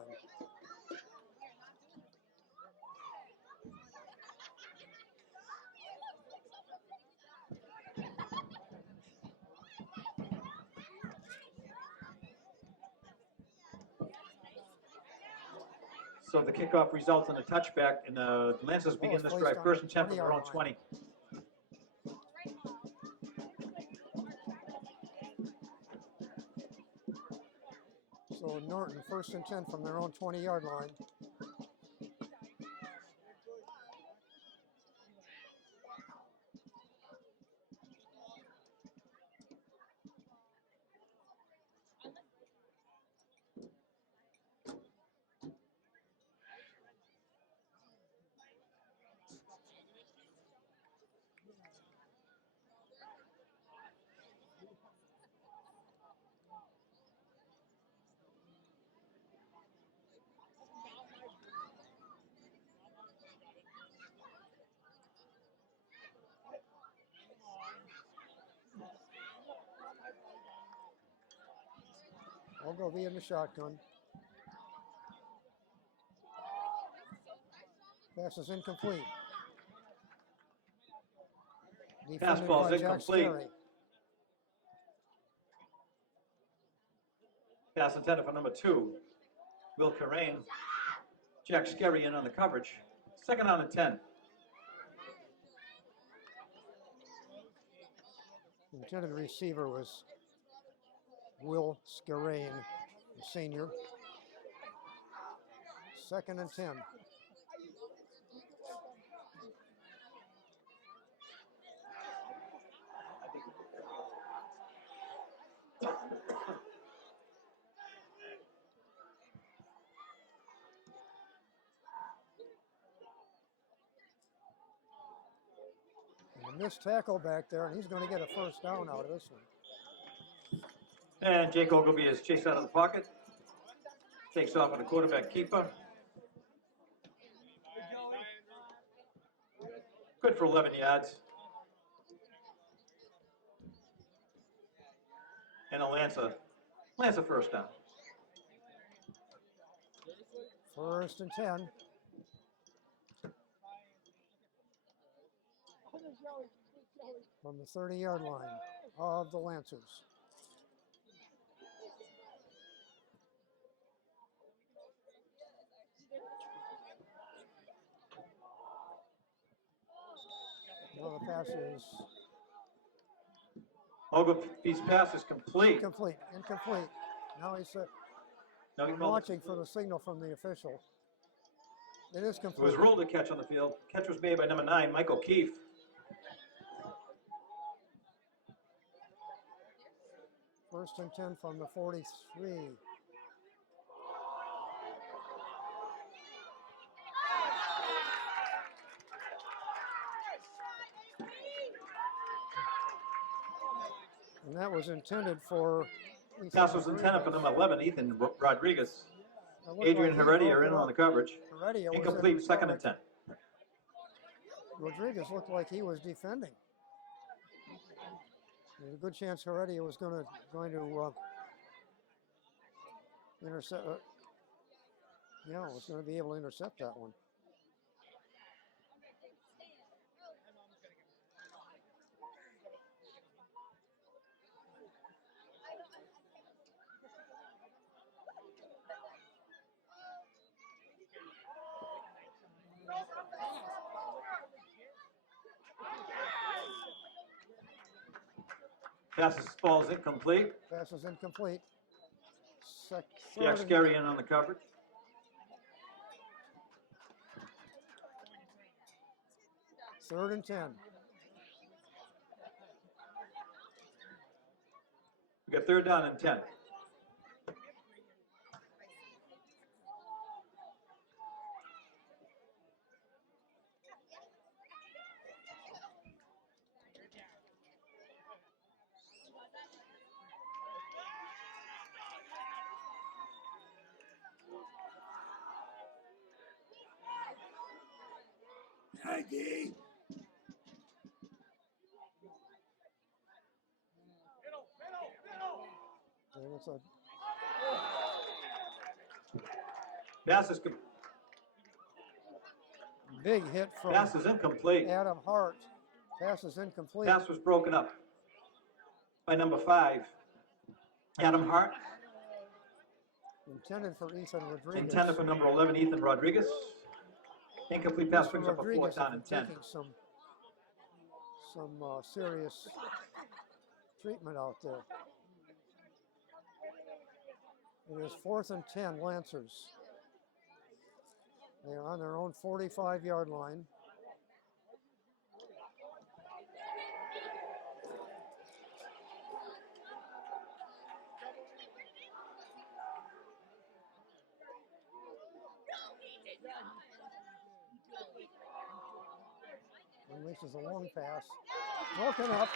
So the kickoff results in a touchback, and the Lancers begin it's this placed drive on first the and 10 from their own 20-yard 20. So Norton, 1st and 10 from their own 20-yard line. I'll go be in the shotgun. Pass is incomplete. Defended ball by is Jack incomplete. Scarry. Pass intended for number 2, Will Carrain. Jack Skerry in on the coverage. 2nd down and 10. The intended receiver was Will Skarain, the senior. 2nd and 10. And a missed tackle back there, and he's going to get a 1st down out of this one. And Jake Ogilvy is chased out of the pocket. Takes off on a quarterback keeper. Good for 11 yards. And a Lancer first down. 1st and 10. From the 30-yard line of the Lancers. Now the pass is Ogilvy's pass is complete. incomplete. Now he's Now he I'm called watching for the signal from the official. It is it was complete. ruled a catch on the field. Catch was made by number 9, Michael Keefe. First and 10 from the 43. And that was intended for Ethan Pass was intended for Rodriguez. number 11, Ethan Rodriguez. It looked Adrian like he Heredia broke are it in on up. the coverage. Heredia was in Incomplete, second and coverage. 10. Rodriguez looked like he was defending. There's a good chance Heredia was going to intercept. Was going to be able to intercept that one. Pass falls incomplete. Pass is incomplete. Jack Scarry in on the coverage. Third and 10. We got third down and 10. Aggie! And it's a Pass is, big hit from pass is incomplete. Adam Hart. Pass is incomplete. Pass was broken up by number 5, Adam Hart. Intended for Ethan Rodriguez. Intended for number 11, Ethan Rodriguez. Incomplete pass Mr. brings up a Rodriguez fourth down has and been 10. taking some serious treatment out there. It is 4th and 10, Lancers. They are on their own 45-yard line. Unleashes a long pass. Broken up.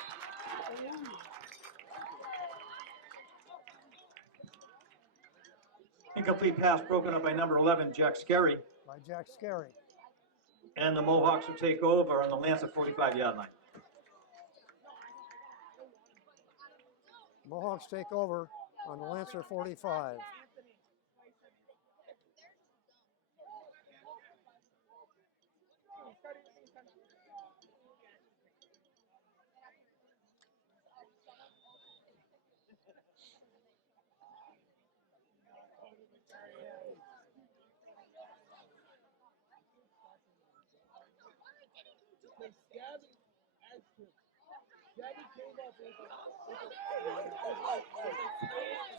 Incomplete pass broken up by number 11, Jack Scarry. By Jack Scarry. And the Mohawks will take over on the Lancer 45-yard line. Mohawks take over on the Lancer 45.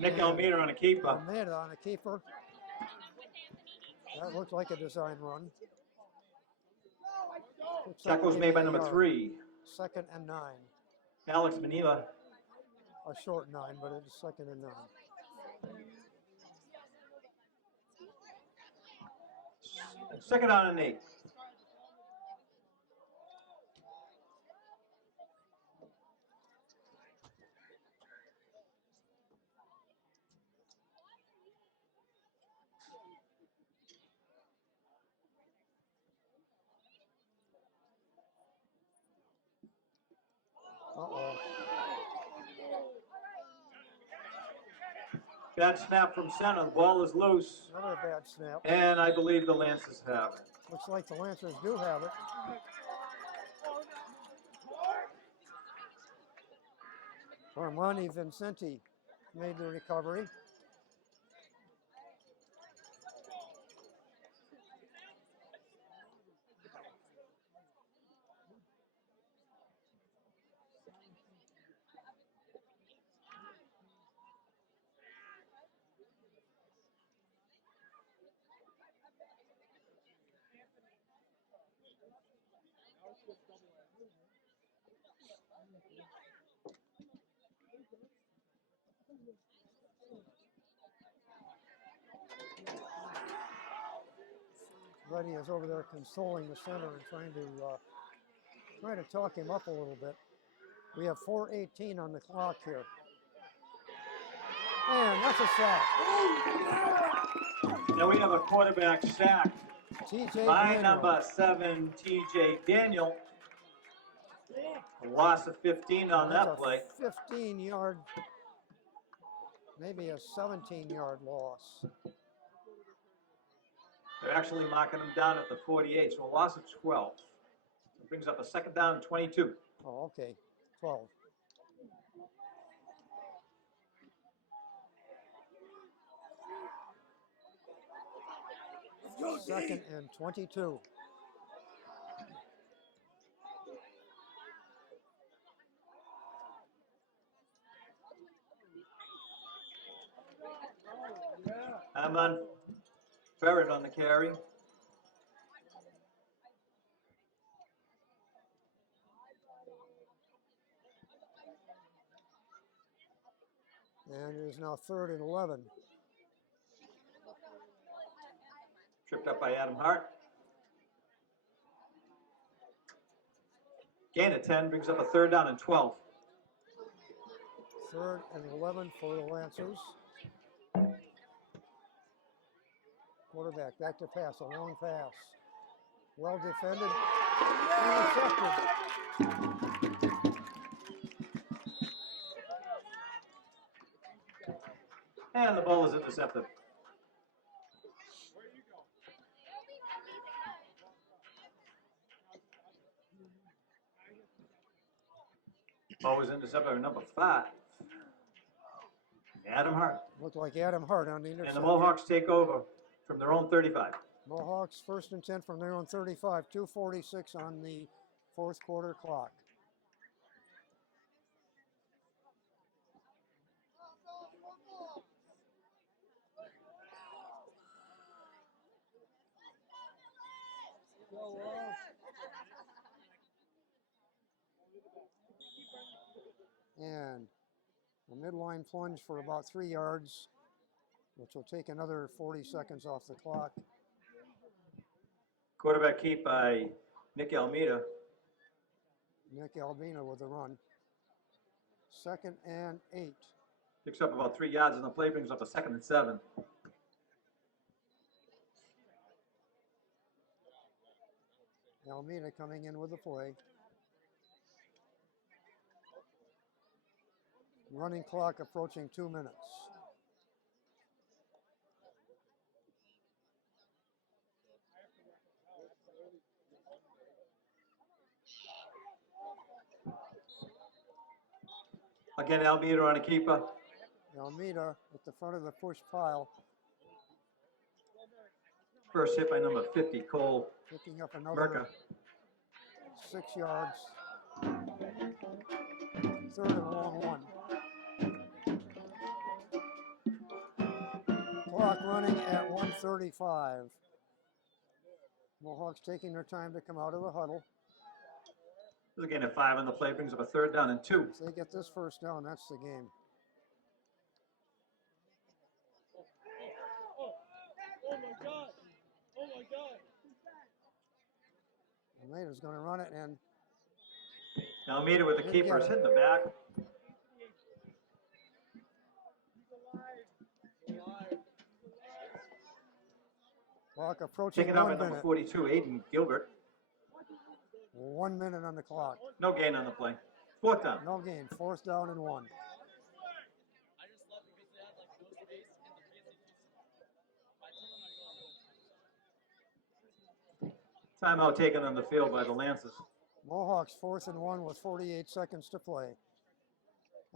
Nick Almeida on a keeper. Almeida on a keeper. That looked like a design run. Tackle was made by number 3, 2nd and 9. Alex Manila. A short 9, but it's 2nd and 9. Second down and 8. Uh-oh. Bad snap from center. The ball is loose. Another bad snap. And I believe the Lancers have it. Looks like the Lancers do have it. Armani Vincenti made the recovery. Reddy is over there consoling the center and trying to talk him up a little bit. We have 4:18 on the clock here. And that's a sack. Now we have a quarterback sack TJ by Daniel. number 7, TJ Daniel. A loss of 15 on That's that play. 15-yard, maybe a 17-yard loss. They're actually marking him down at the 48, so a loss of 12. It brings up a second down and 22. Oh, okay, 12. Second and 22. Amon Barrett on the carry. And it is now 3rd and 11. Tripped up by Adam Hart. Gain of 10 brings up a third down and 12. 3rd and 11 for the Lancers. Quarterback back to pass, a long pass. Well defended. Intercepted. And the ball is intercepted. Ball was intercepted by number 5. Adam Hart. Looked like Adam Hart on the And interception. the Mohawks take over from their own 35. Mohawks 1st and 10 from their own 35. 2:46 on the 4th quarter clock. And a midline plunge for about 3 yards, which will take another 40 seconds off the clock. Quarterback keep by Nick Almeida. Nick Albina with the run. 2nd and 8. Picks up about 3 yards, and the play brings up a 2nd and 7. Almeida coming in with the play. Running clock approaching 2 minutes. Again, Almeida on a keeper. Almeida at the front of the push pile, First hit by number 50, Cole picking up another Merca. 6 yards. 3rd and a long one. Clock running at 1:35. Mohawks taking their time to come out of the huddle. Again, at 5 on the play brings up a 3rd down and 2. If they get this first down, that's the game. Oh my God! Oh my God! Almeida's going to run it, and Almeida with the Didn't get keepers it. hitting the back. clock approaching Taken out by 1 number minute. 42, Aiden Gilbert. 1 minute on the clock. No gain on the play. 4th down. No gain. 4th down and 1. I just love because they have like no space. Timeout taken on the field by the Lancers. Mohawks 4th and 1 with 48 seconds to play.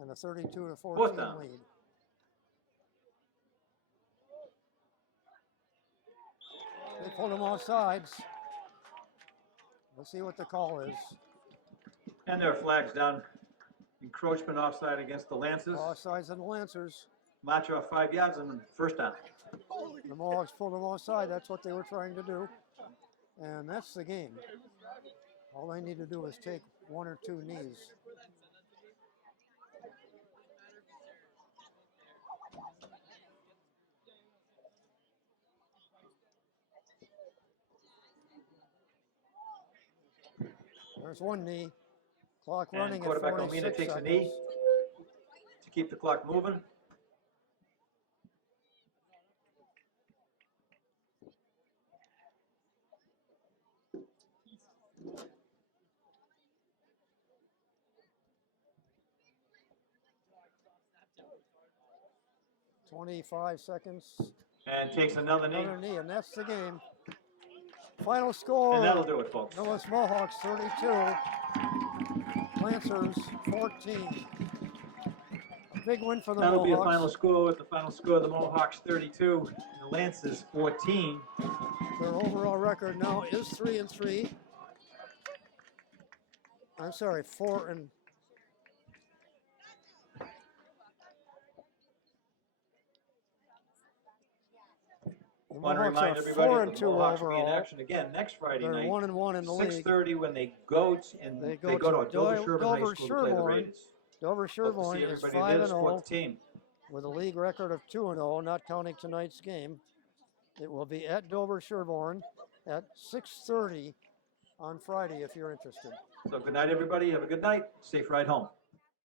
And a 32-14 Fourth down. lead. They pulled him off sides. Let's see what the call is. And there are flags down. Encroachment offside against the Lancers. Offsides and the Lancers. March off 5 yards and first down. The Mohawks pulled them offside. That's what they were trying to do. And that's the game. All they need to do is take 1 or 2 knees. There's 1 knee. Clock running And at quarterback 46 Omina takes a seconds. knee to keep the clock moving. $25 seconds. And takes another knee. Another knee, and that's the game. Final score. And that'll do it, folks. Millis Mohawks 32. Lancers 14. A big win for the That'll be a Mohawks. final score with the final score. The Mohawks 32, and the Lancers 14. Their overall record now is 3-3. I'm sorry, 4 and. The Want to Mohawks remind are everybody 4 that and the 2 Mohawks will be in overall. action again next Friday They're night. 1-1 in the league. 6:30 when they go to They to go to Dover Sherburne High Dover School to play the Sherburne. Raiders. Dover Hope to Sherburne see is everybody there to support 5-0 the team. with a league record of 2-0, not counting tonight's game. It will be at Dover Sherburne at 6:30 on Friday if you're interested. So good night, everybody. Have a good night. Safe ride home.